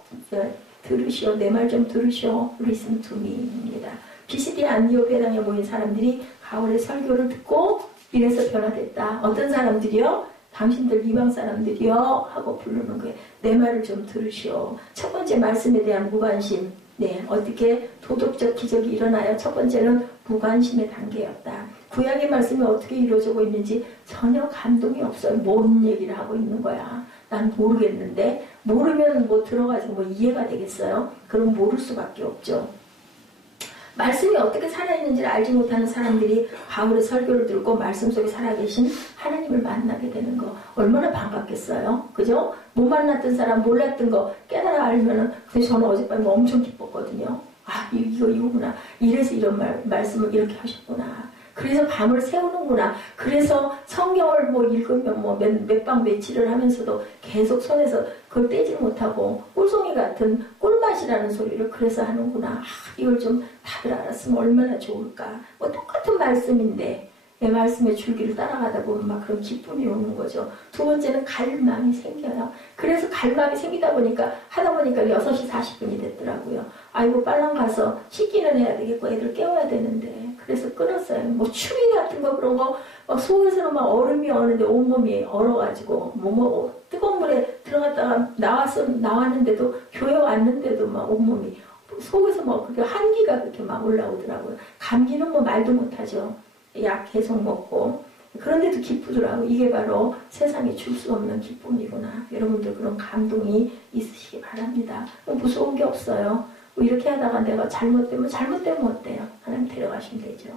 들으시오. 내 말 좀 들으시오. Listen to me 입니다. 비시디아 안디옥 회당에 모인 사람들이 바울의 설교를 듣고 이래서 변화됐다. 어떤 사람들이요? 당신들 이방 사람들이요? 하고 부르는 거예요. 내 말을 좀 들으시오. 첫 번째 말씀에 대한 무관심. 네, 어떻게 도덕적 기적이 일어나요? 첫 번째는 무관심의 단계였다. 구약의 말씀이 어떻게 이루어지고 있는지 전혀 감동이 없어요. 뭔 얘기를 하고 있는 거야. 난 모르겠는데 모르면 들어가지고 이해가 되겠어요? 그럼 모를 수밖에 없죠. 말씀이 어떻게 살아있는지를 알지 못하는 사람들이 바울의 설교를 듣고 말씀 속에 살아계신 하나님을 만나게 되는 거 얼마나 반갑겠어요? 그죠? 못 만났던 사람 몰랐던 거 깨달아 알면은 그래서 저는 어젯밤에 엄청 기뻤거든요. 이거구나. 이래서 이런 말씀을 이렇게 하셨구나. 그래서 밤을 새우는구나. 그래서 성경을 읽으면 몇 방 며칠을 하면서도 계속 손에서 그걸 떼지 못하고 꿀송이 같은 꿀맛이라는 소리를 그래서 하는구나. 이걸 좀 다들 알았으면 얼마나 좋을까. 똑같은 말씀인데 내 말씀의 줄기를 따라가다 보면 막 그런 기쁨이 오는 거죠. 두 번째는 갈망이 생겨요. 그래서 갈망이 생기다 보니까 하다 보니까 6시 40분이 됐더라고요. 아이고 빨랑 가서 씻기는 해야 되겠고 애들 깨워야 되는데 그래서 끊었어요. 추위 같은 거 그런 거 속에서는 막 얼음이 오는데 온몸이 얼어가지고 뜨거운 물에 들어갔다가 나왔는데도 교회 왔는데도 막 온몸이 속에서 그렇게 한기가 그렇게 막 올라오더라고요. 감기는 말도 못하죠. 약 계속 먹고 그런데도 기쁘더라고. 이게 바로 세상에 줄 수 없는 기쁨이구나. 여러분들 그런 감동이 있으시기 바랍니다. 무서운 게 없어요. 이렇게 하다가 내가 잘못되면 어때요? 하나님 데려가시면 되죠.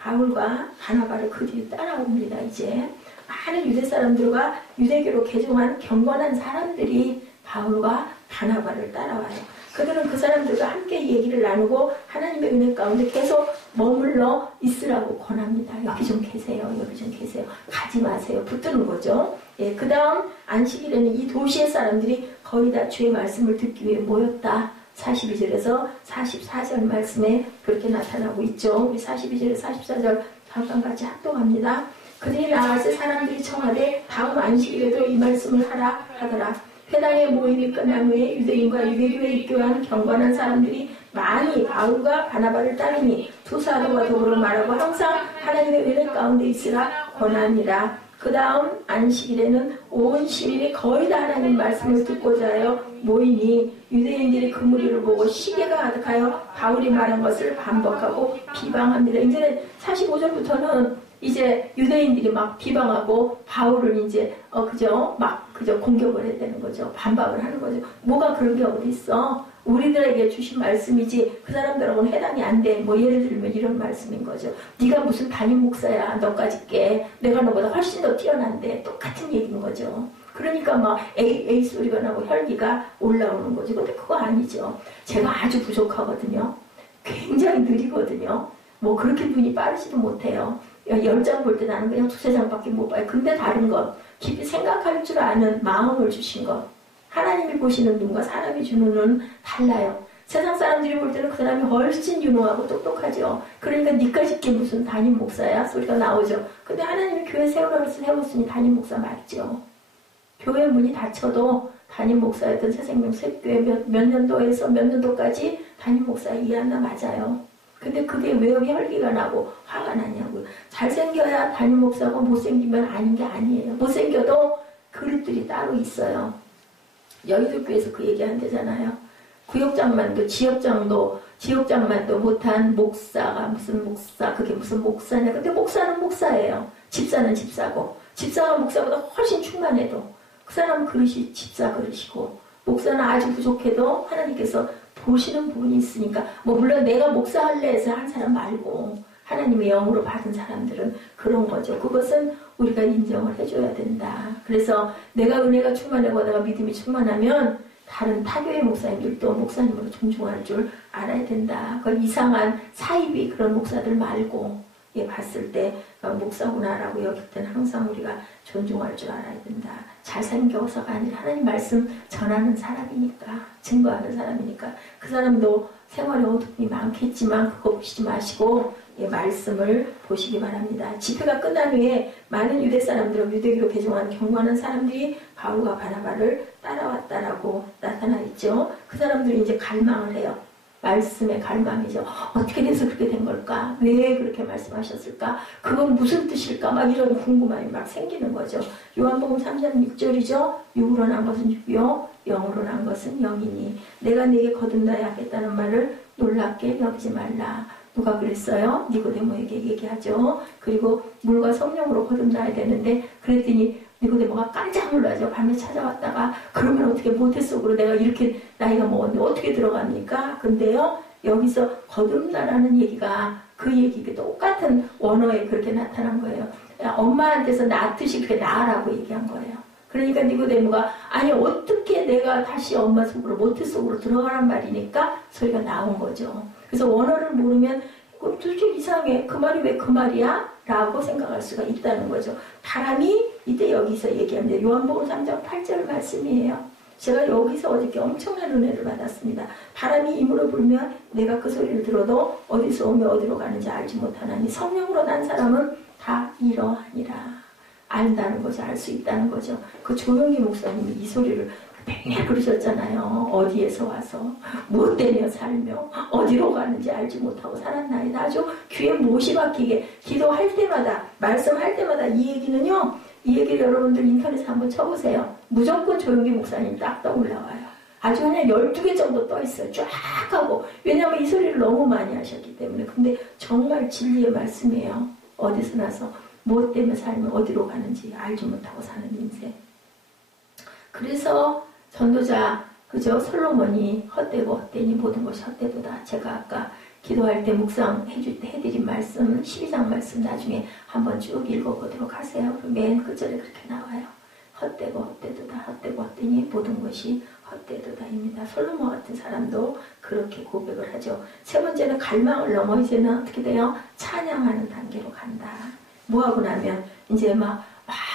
바울과 바나바를 그 뒤에 따라옵니다. 이제 많은 유대 사람들과 유대교로 개종한 경건한 사람들이 바울과 바나바를 따라와요. 그들은 그 사람들과 함께 얘기를 나누고 하나님의 은혜 가운데 계속 머물러 있으라고 권합니다. 여기 좀 계세요. 여기 좀 계세요. 가지 마세요. 붙드는 거죠. 그 다음 안식일에는 이 도시의 사람들이 거의 다 주의 말씀을 듣기 위해 모였다. 42절에서 44절 말씀에 그렇게 나타나고 있죠. 우리 42절에서 44절 잠깐 같이 합독합니다. 그들이 나와서 사람들이 청하되 다음 안식일에도 이 말씀을 하라 하더라. 회당의 모임이 끝난 후에 유대인과 유대교에 입교한 경건한 사람들이 많이 바울과 바나바를 따르니 두 사도와 더불어 말하고 항상 하나님의 은혜 가운데 있으라 권하니라. 그 다음 안식일에는 온 시민이 거의 다 하나님 말씀을 듣고자 하여 모이니 유대인들이 그 무리를 보고 시기가 가득하여 바울이 말한 것을 반박하고 비방합니다. 이제 45절부터는 이제 유대인들이 막 비방하고 바울을 이제 그저 공격을 해야 되는 거죠. 반박을 하는 거죠. 뭐가 그런 게 어디 있어? 우리들에게 주신 말씀이지 그 사람들하고는 해당이 안 돼. 예를 들면 이런 말씀인 거죠. 네가 무슨 담임 목사야. 너까지 깨. 내가 너보다 훨씬 더 뛰어난데. 똑같은 얘기인 거죠. 그러니까 막 에이 소리가 나고 혈기가 올라오는 거죠. 근데 그거 아니죠. 제가 아주 부족하거든요. 굉장히 느리거든요. 그렇게 눈이 빠르지도 못해요. 10장 볼 때 나는 그냥 2-3장밖에 못 봐요. 근데 다른 것, 깊이 생각할 줄 아는 마음을 주신 것. 하나님이 보시는 눈과 사람이 주는 눈은 달라요. 세상 사람들이 볼 때는 그 사람이 훨씬 유능하고 똑똑하죠. 그러니까 니까짓 게 무슨 담임 목사야? 소리가 나오죠. 근데 하나님이 교회 세우라고 해서 세웠으니 담임 목사 맞죠. 교회 문이 닫혀도 담임 목사였던 새생명 셋교회 몇 년도에서 몇 년도까지 담임 목사 이해한다 맞아요. 근데 그게 왜 혈기가 나고 화가 나냐고요. 잘생겨야 담임 목사고 못생기면 아닌 게 아니에요. 못생겨도 그릇들이 따로 있어요. 여의도교회에서 그 얘기 한대잖아요. 구역장만도 지역장만도 못한 목사가 무슨 목사, 그게 무슨 목사냐. 근데 목사는 목사예요. 집사는 집사고. 집사가 목사보다 훨씬 충만해도 그 사람 그릇이 집사 그릇이고, 목사는 아주 부족해도 하나님께서 보시는 부분이 있으니까, 물론 내가 목사할래 해서 한 사람 말고 하나님의 영으로 받은 사람들은 그런 거죠. 그것은 우리가 인정을 해줘야 된다. 그래서 내가 은혜가 충만하고 내가 믿음이 충만하면 다른 타교의 목사님들도 목사님으로 존중할 줄 알아야 된다. 그 이상한 사이비 그런 목사들 말고 봤을 때 목사구나라고 여길 때는 항상 우리가 존중할 줄 알아야 된다. 잘생겨서가 아니라 하나님 말씀 전하는 사람이니까, 증거하는 사람이니까. 그 사람도 생활에 어둠이 많겠지만 그거 보시지 마시고 말씀을 보시기 바랍니다. 집회가 끝난 후에 많은 유대 사람들은 유대교로 개종하는 경고하는 사람들이 바울과 바나바를 따라왔다라고 나타나 있죠. 그 사람들이 이제 갈망을 해요. 말씀의 갈망이죠. 어떻게 돼서 그렇게 된 걸까? 왜 그렇게 말씀하셨을까? 그건 무슨 뜻일까? 막 이런 궁금함이 막 생기는 거죠. 요한복음 3장 6절이죠. 육으로 난 것은 육이요 영으로 난 것은 영이니 내가 네게 거듭나야 하겠다는 말을 놀랍게 여기지 말라. 누가 그랬어요? 니고데모에게 얘기하죠. 그리고 물과 성령으로 거듭나야 되는데 그랬더니 니고데모가 깜짝 놀라죠. 밤에 찾아왔다가 그러면 어떻게 모태 속으로 내가 이렇게 나이가 먹었는데 어떻게 들어갑니까? 근데요, 여기서 거듭나라는 얘기가 그 얘기 똑같은 원어에 그렇게 나타난 거예요. 엄마한테서 낳듯이 그렇게 낳으라고 얘기한 거예요. 그러니까 니고데모가 아니 어떻게 내가 다시 엄마 속으로 모태 속으로 들어가란 말이니까 소리가 나온 거죠. 그래서 원어를 모르면 도대체 이상해. 그 말이 왜 그 말이야? 라고 생각할 수가 있다는 거죠. 바람이 이때 여기서 얘기합니다. 요한복음 3장 8절 말씀이에요. 제가 여기서 어저께 엄청난 은혜를 받았습니다. 바람이 임으로 불면 내가 그 소리를 들어도 어디서 오며 어디로 가는지 알지 못하나니 성령으로 난 사람은 다 이러하니라. 안다는 거죠. 알 수 있다는 거죠. 그 조용기 목사님이 이 소리를 맨날 그러셨잖아요. 어디에서 와서 뭐 때문에 살며 어디로 가는지 알지 못하고 살았나이다. 아주 귀에 못이 박히게 기도할 때마다 말씀할 때마다 이 얘기는요. 이 얘기를 여러분들 인터넷에 한번 쳐보세요. 무조건 조용기 목사님 딱 떠올라와요. 아주 그냥 12개 정도 떠있어요. 쫙 하고. 왜냐하면 이 소리를 너무 많이 하셨기 때문에. 근데 정말 진리의 말씀이에요. 어디서 나서 뭐 때문에 살면 어디로 가는지 알지 못하고 사는 인생. 그래서 전도자 그죠? 솔로몬이 헛되고 헛되니 모든 것이 헛되도다. 제가 아까 기도할 때 묵상해줄 때 해드린 말씀 12장 말씀 나중에 한번 쭉 읽어보도록 하세요. 맨 끝절에 그렇게 나와요. 헛되고 헛되도다. 헛되고 헛되니 모든 것이 헛되도다입니다. 솔로몬 같은 사람도 그렇게 고백을 하죠. 세 번째는 갈망을 넘어 이제는 어떻게 돼요? 찬양하는 단계로 간다. 뭐하고 나면 이제 막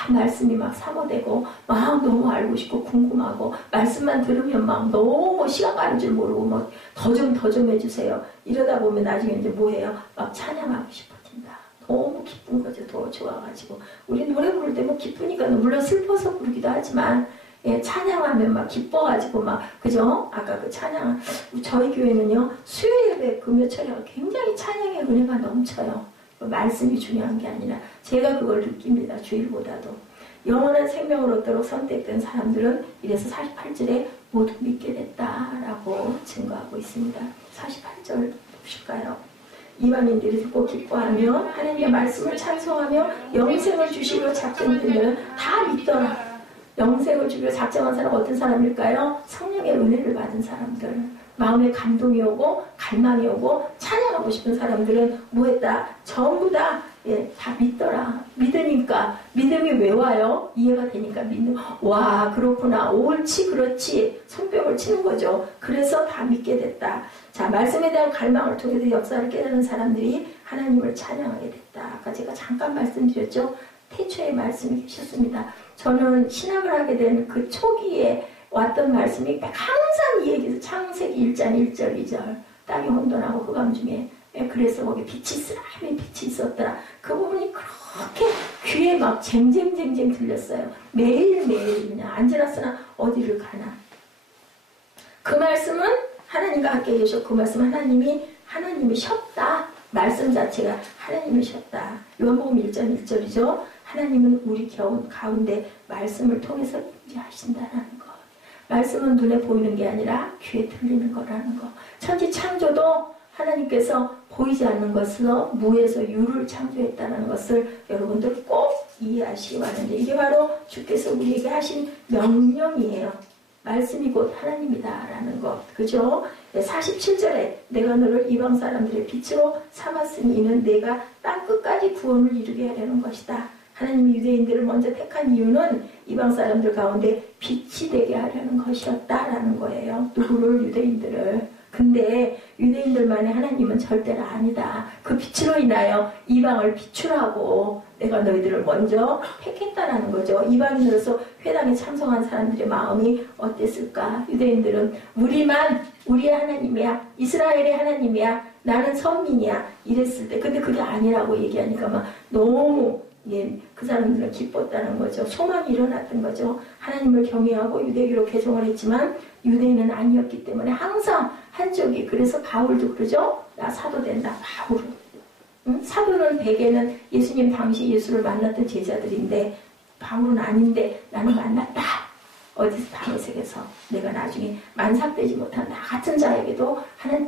말씀이 막 사모되고 막 너무 알고 싶고 궁금하고 말씀만 들으면 막 너무 시간 가는 줄 모르고 뭐 더 좀 해주세요. 이러다 보면 나중에 이제 뭐예요? 막 찬양하고 싶어진다. 너무 기쁜 거죠. 더 좋아가지고 우리 노래 부를 때 뭐 기쁘니까 물론 슬퍼서 부르기도 하지만 찬양하면 막 기뻐가지고 막 그죠? 아까 그 찬양 저희 교회는요 수요 예배 금요철에 굉장히 찬양의 은혜가 넘쳐요. 말씀이 중요한 게 아니라 제가 그걸 느낍니다. 주일보다도. 영원한 생명을 얻도록 선택된 사람들은 이래서 48절에 모두 믿게 됐다라고 증거하고 있습니다. 48절 보실까요? 이방인들이 듣고 기뻐하며 하나님의 말씀을 찬송하며 영생을 주시기로 작정되면 다 믿더라. 영생을 주기로 작정한 사람 어떤 사람일까요? 성령의 은혜를 받은 사람들. 마음에 감동이 오고 갈망이 오고 찬양하고 싶은 사람들은 뭐했다? 전부 다 다 믿더라. 믿으니까 믿음이 왜 와요? 이해가 되니까 믿는. 와 그렇구나. 옳지 그렇지. 손뼉을 치는 거죠. 그래서 다 믿게 됐다. 자 말씀에 대한 갈망을 통해서 역사를 깨닫는 사람들이 하나님을 찬양하게 됐다. 아까 제가 잠깐 말씀드렸죠. 태초에 말씀이 계셨습니다. 저는 신학을 하게 된 그 초기에 왔던 말씀이 항상 이 얘기에서 창세기 1장 1절 2절 땅이 혼돈하고 흑암 중에 그래서 거기 쓰라미 빛이 있었더라. 그 부분이 그렇게 귀에 막 쟁쟁쟁쟁 들렸어요. 매일매일 그냥 앉으라서나 어디를 가나. 그 말씀은 하나님과 함께 계셔. 그 말씀은 하나님이 쉬었다. 말씀 자체가 하나님이 쉬었다. 요한복음 1장 1절이죠. 하나님은 우리 가운데 말씀을 통해서 임재하신다라는 것. 말씀은 눈에 보이는 게 아니라 귀에 들리는 거라는 것. 천지 창조도 하나님께서 보이지 않는 것으로 무에서 유를 창조했다는 것을 여러분들 꼭 이해하시기 바랍니다. 이게 바로 주께서 우리에게 하신 명령이에요. 말씀이 곧 하나님이다라는 것. 그죠? 47절에 내가 너를 이방 사람들의 빛으로 삼았으니 이는 내가 땅 끝까지 구원을 이루게 하려는 것이다. 하나님이 유대인들을 먼저 택한 이유는 이방 사람들 가운데 빛이 되게 하려는 것이었다라는 거예요. 누구를? 유대인들을. 근데 유대인들만의 하나님은 절대로 아니다. 그 빛으로 인하여 이방을 비추라고 내가 너희들을 먼저 택했다라는 거죠. 이방인으로서 회당에 참석한 사람들의 마음이 어땠을까? 유대인들은 우리의 하나님이야. 이스라엘의 하나님이야. 나는 선민이야. 이랬을 때. 근데 그게 아니라고 얘기하니까 막 너무 그 사람들은 기뻤다는 거죠. 소망이 일어났던 거죠. 하나님을 경외하고 유대교로 개종을 했지만 유대인은 아니었기 때문에 항상 한쪽이. 그래서 바울도 그러죠. 나 사도 된다. 바울은. 사도는 대개는 예수님 당시 예수를 만났던 제자들인데 바울은 아닌데 나는 만났다. 어디서 다메섹에서 내가 나중에 만삭되지 못한 나 같은 자에게도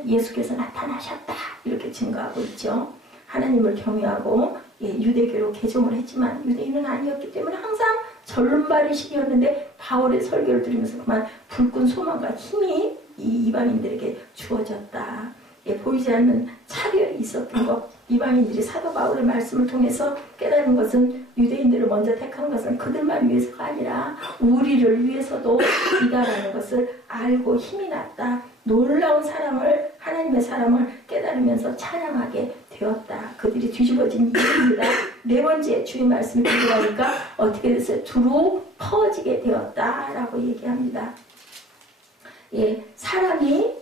예수께서 나타나셨다. 이렇게 증거하고 있죠. 하나님을 경외하고 유대교로 개종을 했지만 유대인은 아니었기 때문에 항상 절름발이식이었는데 바울의 설교를 들으면서 그만 불끈 소망과 힘이 이 이방인들에게 주어졌다. 보이지 않는 차별이 있었던 것. 이방인들이 사도 바울의 말씀을 통해서 깨달은 것은 유대인들을 먼저 택한 것은 그들만 위해서가 아니라 우리를 위해서도 이다라는 것을 알고 힘이 났다. 놀라운 하나님의 사랑을 깨달으면서 찬양하게 되었다. 그들이 뒤집어진 이유입니다. 네 번째 주의 말씀이 들어가니까 어떻게 됐어요? 두루 퍼지게 되었다라고 얘기합니다.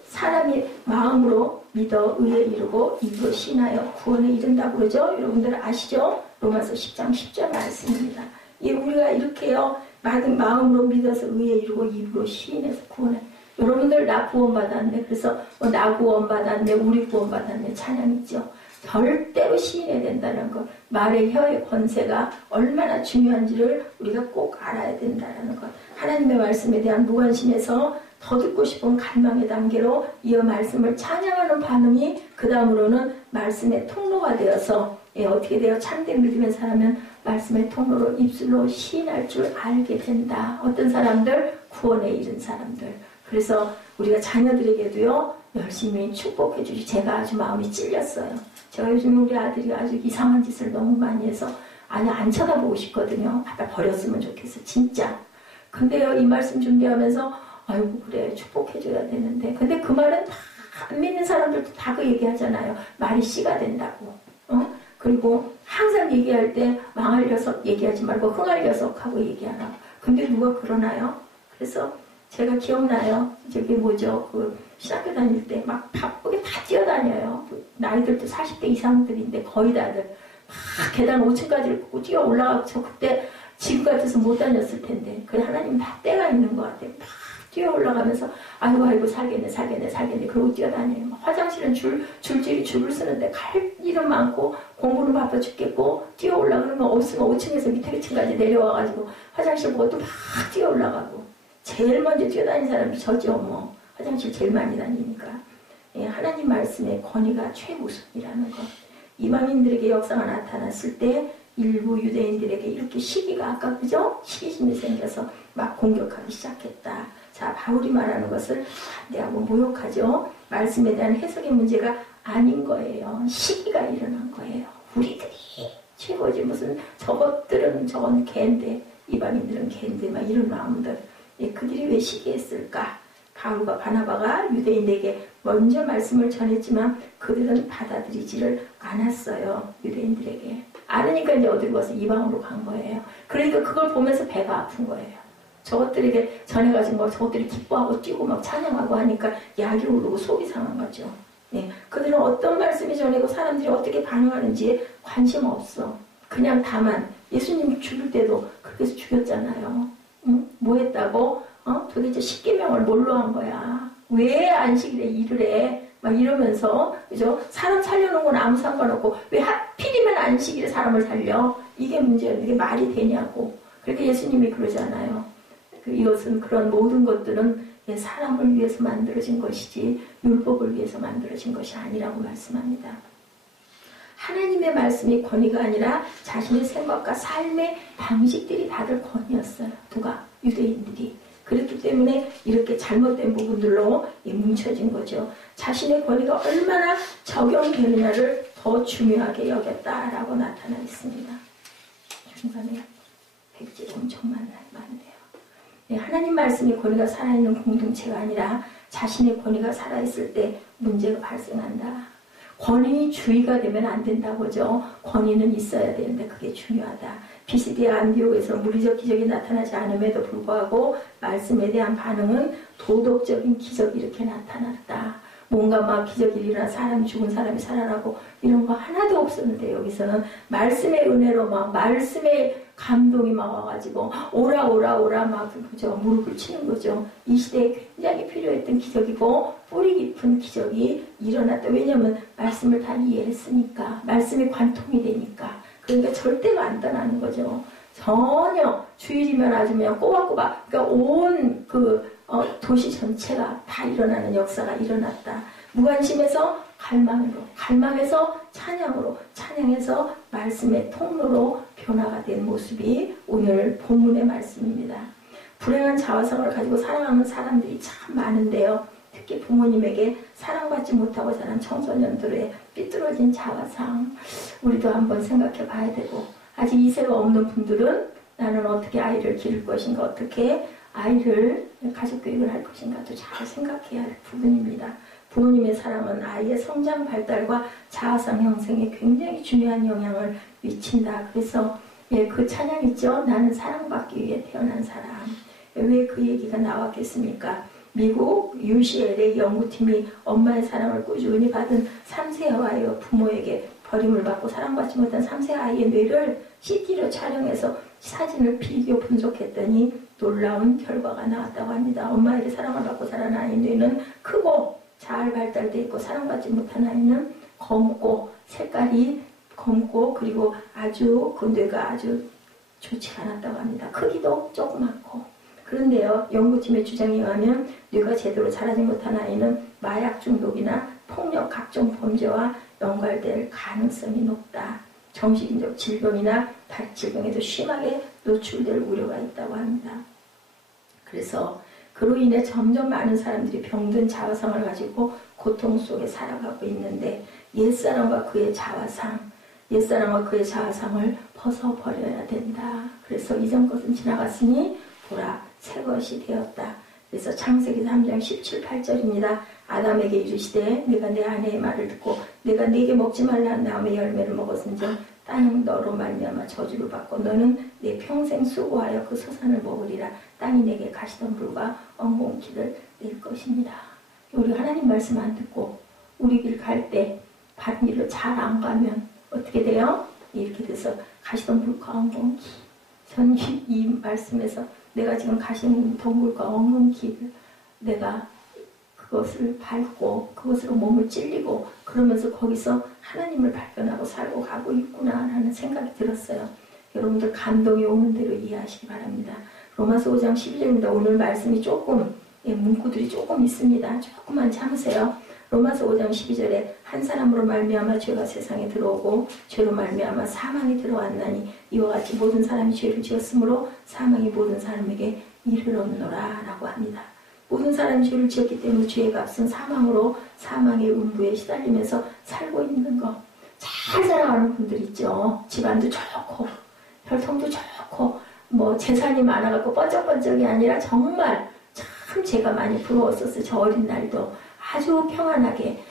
사람이 마음으로 믿어 의에 이르고 입으로 신하여 구원에 이른다고 그러죠? 여러분들 아시죠? 로마서 10장 10절 말씀입니다. 우리가 이렇게요. 마음으로 믿어서 의에 이르고 입으로 시인해서 구원해. 여러분들 나 구원받았네. 그래서 나 구원받았네. 우리 구원받았네. 찬양이죠. 절대로 시인해야 된다는 것. 말의 혀의 권세가 얼마나 중요한지를 우리가 꼭 알아야 된다는 것. 하나님의 말씀에 대한 무관심에서 더 듣고 싶은 갈망의 단계로 이어 말씀을 찬양하는 반응이 그 다음으로는 말씀의 통로가 되어서 어떻게 돼요? 참된 믿음의 사람은 말씀의 통로로 입술로 시인할 줄 알게 된다. 어떤 사람들? 구원에 이른 사람들. 그래서 우리가 자녀들에게도요 열심히 축복해 주시. 제가 아주 마음이 찔렸어요. 제가 요즘 우리 아들이 아주 이상한 짓을 너무 많이 해서 아니 안 쳐다보고 싶거든요. 갖다 버렸으면 좋겠어 진짜. 근데요 이 말씀 준비하면서 아이고 그래 축복해줘야 되는데 근데 그 말은 다 안 믿는 사람들도 다 그 얘기하잖아요. 말이 씨가 된다고. 그리고 항상 얘기할 때 망할 녀석 얘기하지 말고 흥할 녀석 하고 얘기하라. 근데 누가 그러나요? 그래서 제가 기억나요. 저기 신학교 다닐 때 막 바쁘게 다 뛰어다녀요. 나이들도 40대 이상들인데 거의 다들 막 계단 5층까지 뛰어 올라가고 저 그때 지금 같아서 못 다녔을 텐데 그래 하나님 다 때가 있는 것 같아요. 막 뛰어 올라가면서 아이고 살겠네 그러고 뛰어다녀요. 화장실은 줄을 쓰는데 갈 일은 많고 공부는 바빠 죽겠고 뛰어 올라가면 없으면 5층에서 밑에 2층까지 내려와가지고 화장실 보고 또 막 뛰어 올라가고 제일 먼저 뛰어다니는 사람이 저죠. 화장실 제일 많이 다니니까. 하나님 말씀의 권위가 최우선이라는 것. 이방인들에게 역사가 나타났을 때 일부 유대인들에게 이렇게 시기가 아까 그죠? 시기심이 생겨서 막 공격하기 시작했다. 자, 바울이 말하는 것을 반대하고 모욕하죠. 말씀에 대한 해석의 문제가 아닌 거예요. 시기가 일어난 거예요. 우리들이 최고지 무슨 저건 개인데 이방인들은 개인데 막 이런 마음들. 그들이 왜 시기했을까? 바울과 바나바가 유대인에게 먼저 말씀을 전했지만 그들은 받아들이지를 않았어요. 유대인들에게. 않으니까 이제 어디로 가서 이방으로 간 거예요. 그러니까 그걸 보면서 배가 아픈 거예요. 저것들에게 전해가지고 저것들이 기뻐하고 뛰고 막 찬양하고 하니까 약이 오르고 속이 상한 거죠. 그들은 어떤 말씀이 전하고 사람들이 어떻게 반응하는지에 관심 없어. 그냥 다만 예수님 죽일 때도 그렇게 해서 죽였잖아요. 뭐 했다고? 도대체 십계명을 뭘로 한 거야? 왜 안식일에 일을 해? 막 이러면서, 그죠? 사람 살려놓은 건 아무 상관없고, 왜 하필이면 안식일에 사람을 살려? 이게 문제예요. 이게 말이 되냐고. 그렇게 예수님이 그러잖아요. 이것은 그런 모든 것들은 사람을 위해서 만들어진 것이지, 율법을 위해서 만들어진 것이 아니라고 말씀합니다. 하나님의 말씀이 권위가 아니라 자신의 생각과 삶의 방식들이 다들 권위였어요. 누가? 유대인들이. 그렇기 때문에 이렇게 잘못된 부분들로 뭉쳐진 거죠. 자신의 권위가 얼마나 적용되느냐를 더 중요하게 여겼다라고 나타나 있습니다. 중간에 백지 엄청 많네요. 하나님 말씀이 권위가 살아있는 공동체가 아니라 자신의 권위가 살아있을 때 문제가 발생한다. 권위주의가 되면 안 된다고죠. 권위는 있어야 되는데 그게 중요하다. 비시디아 안디옥에서 물리적 기적이 나타나지 않음에도 불구하고 말씀에 대한 반응은 도덕적인 기적이 이렇게 나타났다. 뭔가 막 기적이 일어나 사람이 죽은 사람이 살아나고 이런 거 하나도 없었는데 여기서는 말씀의 은혜로 막 말씀의 감동이 막 와가지고 오라 막 그죠 무릎을 치는 거죠. 이 시대에 굉장히 필요했던 기적이고 뿌리 깊은 기적이 일어났다. 왜냐하면 말씀을 다 이해했으니까 말씀이 관통이 되니까. 그러니까 절대로 안 떠나는 거죠. 전혀 주일이면 아주 그냥 꼬박꼬박 그러니까 온 도시 전체가 다 일어나는 역사가 일어났다. 무관심에서 갈망으로, 갈망에서 찬양으로, 찬양에서 말씀의 통로로 변화가 된 모습이 오늘 본문의 말씀입니다. 불행한 자화상을 가지고 살아가는 사람들이 참 많은데요. 특히 부모님에게 사랑받지 못하고 자란 청소년들의 삐뚤어진 자화상 우리도 한번 생각해 봐야 되고 아직 이세가 없는 분들은 나는 어떻게 아이를 기를 것인가 어떻게 아이를 가족교육을 할 것인가도 잘 생각해야 할 부분입니다. 부모님의 사랑은 아이의 성장 발달과 자아상 형성에 굉장히 중요한 영향을 미친다. 그래서 그 찬양 있죠. 나는 사랑받기 위해 태어난 사람. 왜 그 얘기가 나왔겠습니까? 미국 UCLA 연구팀이 엄마의 사랑을 꾸준히 받은 3세 아이와 부모에게 버림을 받고 사랑받지 못한 3세 아이의 뇌를 CT로 촬영해서 사진을 비교 분석했더니 놀라운 결과가 나왔다고 합니다. 엄마에게 사랑을 받고 자란 아이 뇌는 크고 잘 발달되어 있고 사랑받지 못한 아이는 검고 색깔이 검고 그리고 아주 그 뇌가 아주 좋지가 않았다고 합니다. 크기도 조그맣고. 그런데요, 연구팀의 주장에 의하면 뇌가 제대로 자라지 못한 아이는 마약 중독이나 폭력 각종 범죄와 연관될 가능성이 높다. 정신적 질병이나 다른 질병에도 심하게 노출될 우려가 있다고 합니다. 그래서 그로 인해 점점 많은 사람들이 병든 자화상을 가지고 고통 속에 살아가고 있는데 옛사람과 그의 자화상, 옛사람과 그의 자화상을 벗어버려야 된다. 그래서 이전 것은 지나갔으니 보라 새 것이 되었다. 그래서 창세기 3장 17, 8절입니다. 아담에게 이르시되 내가 내 아내의 말을 듣고 내가 네게 먹지 말라는 나무의 열매를 먹었은즉 땅은 너로 말미암아 저주를 받고 너는 내 평생 수고하여 그 소산을 먹으리라. 땅이 내게 가시던 불과 엉겅퀴를 낼 것입니다. 우리 하나님 말씀 안 듣고 우리 길 갈 때 바른 길로 잘 안 가면 어떻게 돼요? 이렇게 돼서 가시던 불과 엉겅퀴. 저는 이 말씀에서 내가 지금 가시는 동굴과 엉겅퀴를 내가 그것을 밟고 그것으로 몸을 찔리고 그러면서 거기서 하나님을 발견하고 살고 가고 있구나라는 생각이 들었어요. 여러분들 감동이 오는 대로 이해하시기 바랍니다. 로마서 5장 12절입니다. 오늘 말씀이 조금 문구들이 조금 있습니다. 조금만 참으세요. 로마서 5장 12절에 한 사람으로 말미암아 죄가 세상에 들어오고 죄로 말미암아 사망이 들어왔나니 이와 같이 모든 사람이 죄를 지었으므로 사망이 모든 사람에게 이르렀노라 라고 합니다. 모든 사람이 죄를 지었기 때문에 죄의 값은 사망으로 사망의 음부에 시달리면서 살고 있는 거. 잘 살아가는 분들 있죠. 집안도 좋고 혈통도 좋고 뭐 재산이 많아갖고 번쩍번쩍이 아니라 정말 참 제가 많이 부러웠었어요. 저 어린 날도 아주 평안하게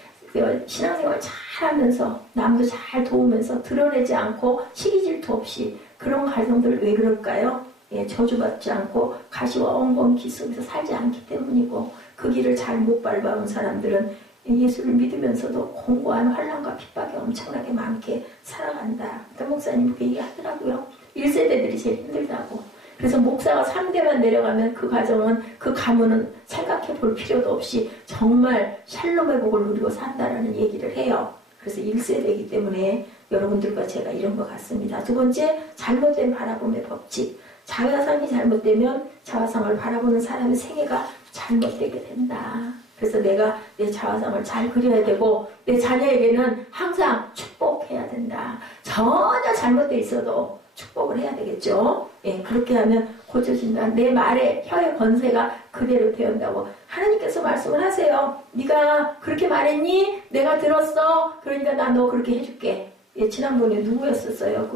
신앙생활 잘하면서 남도 잘 도우면서 드러내지 않고 시기질투 없이 그런 가정들 왜 그럴까요? 저주받지 않고 가시와 엉겅퀴 속에서 살지 않기 때문이고 그 길을 잘 못 밟아온 사람들은 예수를 믿으면서도 공고한 환난과 핍박이 엄청나게 많게 살아간다. 어떤 목사님 그렇게 얘기하더라고요. 1세대들이 제일 힘들다고. 그래서 목사가 3대만 내려가면 그 과정은, 그 가문은 생각해 볼 필요도 없이 정말 샬롬의 복을 누리고 산다라는 얘기를 해요. 그래서 1세대이기 때문에 여러분들과 제가 이런 것 같습니다. 두 번째, 잘못된 바라봄의 법칙. 자화상이 잘못되면 자화상을 바라보는 사람의 생애가 잘못되게 된다. 그래서 내가 내 자화상을 잘 그려야 되고 내 자녀에게는 항상 축복해야 된다. 전혀 잘못되어 있어도 축복을 해야 되겠죠. 예, 그렇게 하면 고쳐진다. 내 말에 혀의 권세가 그대로 되었다고 하나님께서 말씀을 하세요. 네가 그렇게 말했니? 내가 들었어. 그러니까 나 너 그렇게 해줄게. 예, 지난번에 누구였었어요?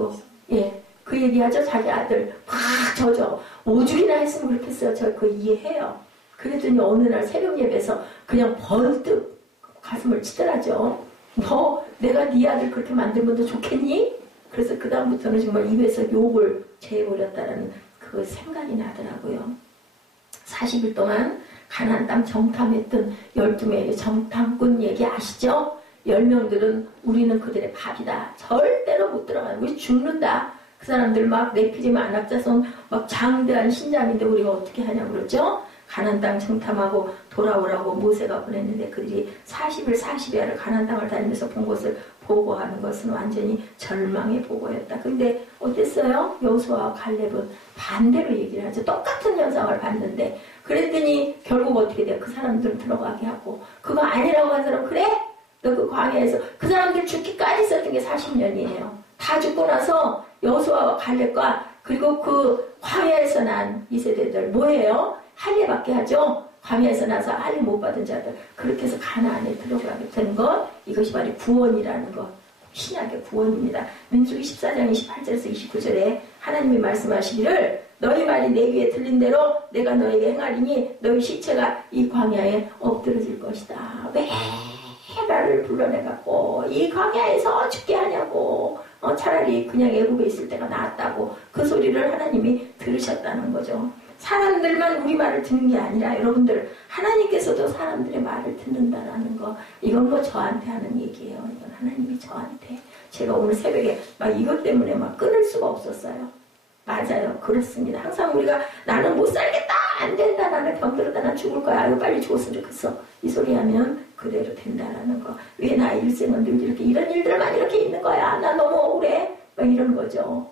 그 얘기하죠. 자기 아들 팍 져줘. 5주이나 했으면 그렇게 했어요. 저 그거 이해해요. 그랬더니 어느 날 새벽 예배에서 그냥 번뜩 가슴을 치더라죠. 너 내가 네 아들 그렇게 만들면 더 좋겠니? 그래서 그 다음부터는 정말 입에서 욕을 제해버렸다는 그 생각이 나더라고요. 40일 동안 가나안 땅 정탐했던 12명의 정탐꾼 얘기 아시죠? 10명들은 우리는 그들의 밥이다. 절대로 못 들어가는 우리 죽는다. 그 사람들 막 네피림 안악자손 막 장대한 신장인데 우리가 어떻게 하냐고 그러죠? 가나안 땅 정탐하고 돌아오라고 모세가 보냈는데 그들이 40일 40야를 가나안 땅을 다니면서 본 것을 보고하는 것은 완전히 절망의 보고였다. 근데 어땠어요? 여호수아와 갈렙은 반대로 얘기를 하죠. 똑같은 현상을 봤는데 그랬더니 결국 어떻게 돼요? 그 사람들은 들어가게 하고 그거 아니라고 한 사람 그래? 너 그 광야에서 그 사람들 죽기까지 있었던 게 40년이에요. 다 죽고 나서 여호수아와 갈렙과 그리고 그 광야에서 난 이 세대들 뭐예요? 할례받게 하죠. 광야에서 나서 할례 못 받은 자들 그렇게 해서 가나안에 들어가게 된 것 이것이 바로 구원이라는 것 신약의 구원입니다. 민수기 14장 28절에서 29절에 하나님이 말씀하시기를 너희 말이 내 귀에 들린 대로 내가 너에게 행하리니 너희 시체가 이 광야에 엎드러질 것이다. 왜 나를 불러내갖고 이 광야에서 죽게 하냐고 차라리 그냥 애국에 있을 때가 낫다고 그 소리를 하나님이 들으셨다는 거죠. 사람들만 우리 말을 듣는 게 아니라 여러분들 하나님께서도 사람들의 말을 듣는다라는 거 이건 뭐 저한테 하는 얘기예요. 이건 하나님이 저한테 제가 오늘 새벽에 막 이것 때문에 막 끊을 수가 없었어요. 맞아요. 그렇습니다. 항상 우리가 나는 못 살겠다 안 된다 나는 병들었다 난 죽을 거야 아유 빨리 죽었으면 좋겠어 이 소리 하면 그대로 된다라는 거. 왜 나 일생은 늘 이렇게 이런 일들만 이렇게 있는 거야 나 너무 억울해 막 이런 거죠.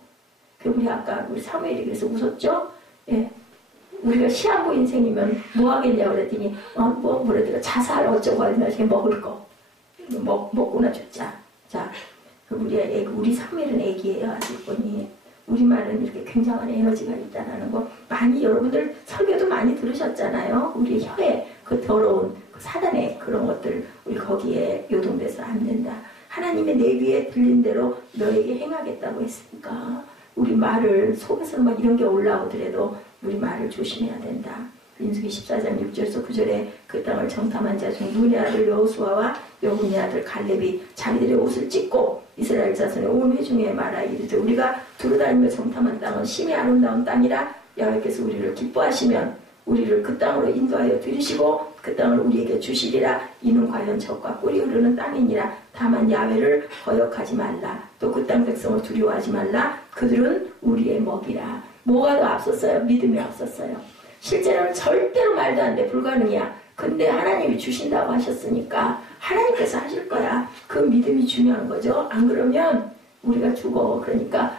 우리 아까 우리 사무엘이 그래서 웃었죠. 예. 우리가 시한부 인생이면 뭐 하겠냐고 그랬더니 뭐래더라 자살 어쩌고 하면 먹을 거 먹고나 죽자. 자 우리 사무엘은 애기예요 아직 보니 우리 말은 이렇게 굉장한 에너지가 있다는 거 많이 여러분들 설교도 많이 들으셨잖아요. 우리 혀에 그 더러운 그 사단의 그런 것들 우리 거기에 요동돼서 안 된다. 하나님의 내 귀에 들린 대로 너에게 행하겠다고 했으니까 우리 말을 속에서 막 이런 게 올라오더라도 우리 말을 조심해야 된다. 민수기 14장 6절에서 9절에 그 땅을 정탐한 자 중 눈의 아들 여호수아와 여분의 아들 갈렙이 자기들의 옷을 찢고 이스라엘 자손의 온 회중에 말하 이르되 우리가 두루다니며 정탐한 땅은 심히 아름다운 땅이라 여호와께서 우리를 기뻐하시면 우리를 그 땅으로 인도하여 들이시고 그 땅을 우리에게 주시리라. 이는 과연 적과 꿀이 흐르는 땅이니라. 다만 야훼를 거역하지 말라. 또 그 땅 백성을 두려워하지 말라. 그들은 우리의 먹이라. 뭐가 더 앞섰어요? 믿음이 앞섰어요. 실제로는 절대로 말도 안 돼. 불가능이야. 근데 하나님이 주신다고 하셨으니까 하나님께서 하실 거야. 그 믿음이 중요한 거죠. 안 그러면 우리가 죽어. 그러니까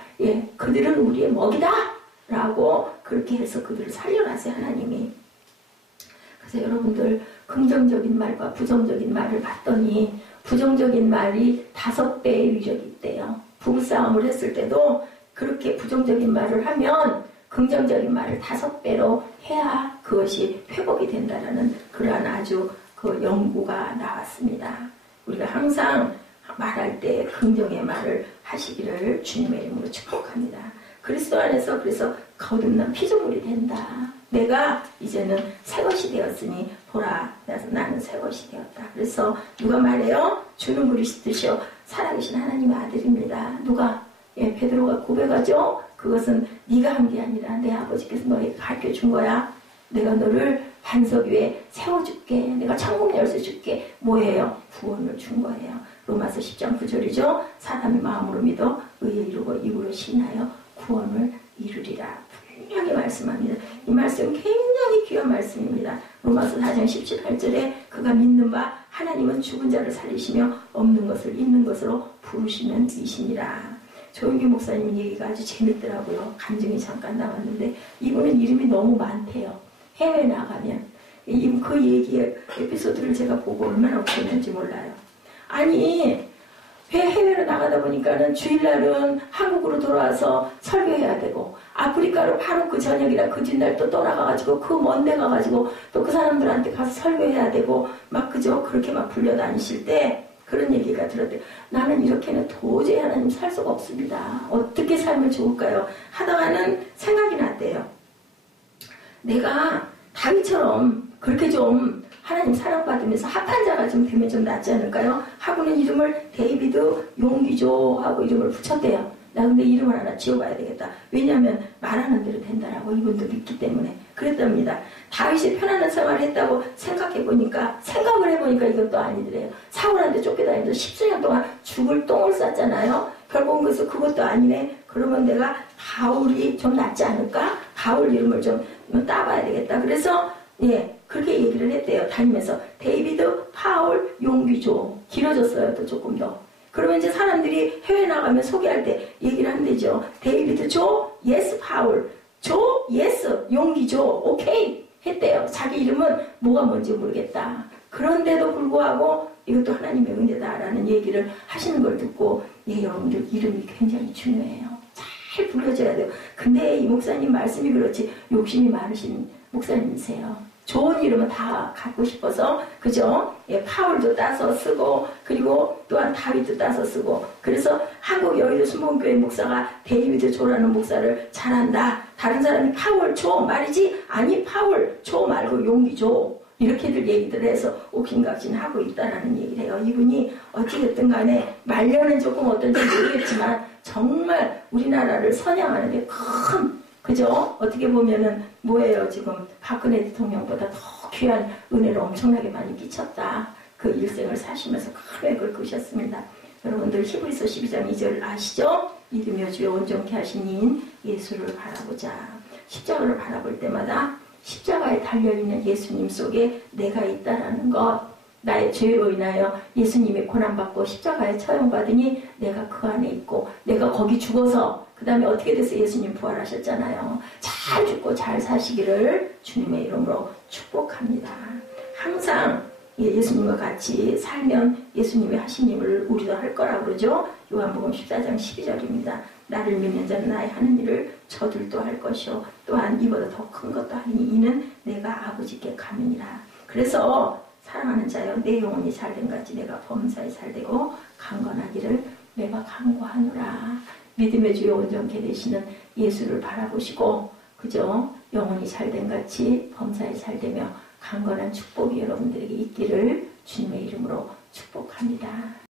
그들은 우리의 먹이다 라고 그렇게 해서 그들을 살려놨어요. 하나님이. 그래서 여러분들 긍정적인 말과 부정적인 말을 봤더니 부정적인 말이 5배의 위력이 있대요. 부부싸움을 했을 때도 그렇게 부정적인 말을 하면 긍정적인 말을 5배로 해야 그것이 회복이 된다라는 그러한 아주 그 연구가 나왔습니다. 우리가 항상 말할 때 긍정의 말을 하시기를 주님의 이름으로 축복합니다. 그리스도 안에서 그래서 거듭난 피조물이 된다. 내가 이제는 새것이 되었으니 보라 나는 새것이 되었다. 그래서 누가 말해요? 주는 그리스도시요 살아계신 하나님의 아들입니다. 누가? 베드로가 고백하죠. 그것은 네가 한 게 아니라 내 아버지께서 너에게 가르쳐준 거야. 내가 너를 반석 위에 세워줄게. 내가 천국 열쇠 줄게. 뭐예요? 구원을 준 거예요. 로마서 10장 9절이죠. 사람이 마음으로 믿어 의에 이루고 입으로 신하여 구원을 이루리라. 분명히 말씀합니다. 이 말씀 굉장히 귀한 말씀입니다. 로마서 4장 17, 8절에 그가 믿는 바 하나님은 죽은 자를 살리시며 없는 것을 있는 것으로 부르시는 이시니라. 조용기 목사님 얘기가 아주 재밌더라고요. 간증이 잠깐 나왔는데 이분은 이름이 너무 많대요. 해외 나가면 그 얘기의 에피소드를 제가 보고 얼마나 웃겼는지 몰라요. 아니 해외로 나가다 보니까는 주일날은 한국으로 돌아와서 설교해야 되고 아프리카로 바로 그 저녁이라 그 뒷날 또 떠나가가지고 그 먼데 가가지고 또 그 사람들한테 가서 설교해야 되고 막 그저 그렇게 막 불려다니실 때 그런 얘기가 들었대요. 나는 이렇게는 도저히 하나님 살 수가 없습니다. 어떻게 살면 좋을까요? 하다가는 생각이 났대요. 내가 다윗처럼 그렇게 좀 하나님 사랑받으면서 합한 자가 좀 되면 좀 낫지 않을까요? 하고는 이름을 데이비드 용기조 하고 이름을 붙였대요. 나 근데 이름을 하나 지어봐야 되겠다. 왜냐하면 말하는 대로 된다라고 이분도 믿기 때문에 그랬답니다. 다윗이 편안한 생활을 했다고 생각을 해보니까 이것도 아니더래요. 사울한테 쫓겨다니면서 10수년 동안 죽을 똥을 쌌잖아요. 결국은 그래서 그것도 아니네. 그러면 내가 바울이 좀 낫지 않을까? 바울 이름을 좀 따봐야 되겠다. 그래서 그렇게 얘기를 했대요. 다니면서 데이비드, 파울, 용기조 길어졌어요. 또 조금 더. 그러면 이제 사람들이 해외 나가면 소개할 때 얘기를 한대죠. 데이비드 조, 예스 파울, 조, 예스, 용기조, 오케이 했대요. 자기 이름은 뭐가 뭔지 모르겠다. 그런데도 불구하고 이것도 하나님의 은혜다라는 얘기를 하시는 걸 듣고 여러분들 이름이 굉장히 중요해요. 잘 불러줘야 돼요. 근데 이 목사님 말씀이 그렇지 욕심이 많으신 목사님이세요. 좋은 이름은 다 갖고 싶어서 그죠? 파울도 따서 쓰고 그리고 또한 다윗도 따서 쓰고 그래서 한국 여의도 순복음교회 목사가 데이비드 조라는 목사를 잘한다. 다른 사람이 파울 조 말이지 아니 파울 조 말고 용기 조 이렇게들 얘기들 해서 옥신각신하고 있다라는 얘기를 해요. 이분이 어찌됐든 간에 말년은 조금 어떤지 모르겠지만 정말 우리나라를 선양하는 게 큰 그죠? 어떻게 보면은 뭐예요? 지금 박근혜 대통령보다 더 귀한 은혜를 엄청나게 많이 끼쳤다. 그 일생을 사시면서 큰 획을 그으셨습니다. 여러분들 히브리서 12장 2절 아시죠? 믿으며 주여 온전케 하신 이인 예수를 바라보자. 십자가를 바라볼 때마다 십자가에 달려있는 예수님 속에 내가 있다라는 것 나의 죄로 인하여 예수님이 고난받고 십자가에 처형받으니 내가 그 안에 있고 내가 거기 죽어서 그 다음에 어떻게 돼서 예수님 부활하셨잖아요. 잘 죽고 잘 사시기를 주님의 이름으로 축복합니다. 항상 예수님과 같이 살면 예수님이 하신 일을 우리도 할 거라고 그러죠. 요한복음 14장 12절입니다. 나를 믿는 자는 나의 하는 일을 저들도 할 것이요 또한 이보다 더 큰 것도 하리니 이는 내가 아버지께 가느니라. 그래서 사랑하는 자여 내 영혼이 잘된 같이 내가 범사에 잘되고 강건하기를 내가 간구하노라. 믿음의 주여 온전케 되시는 예수를 바라보시고 그죠? 영혼이 잘된 같이 범사에 잘되며 강건한 축복이 여러분들에게 있기를 주님의 이름으로 축복합니다.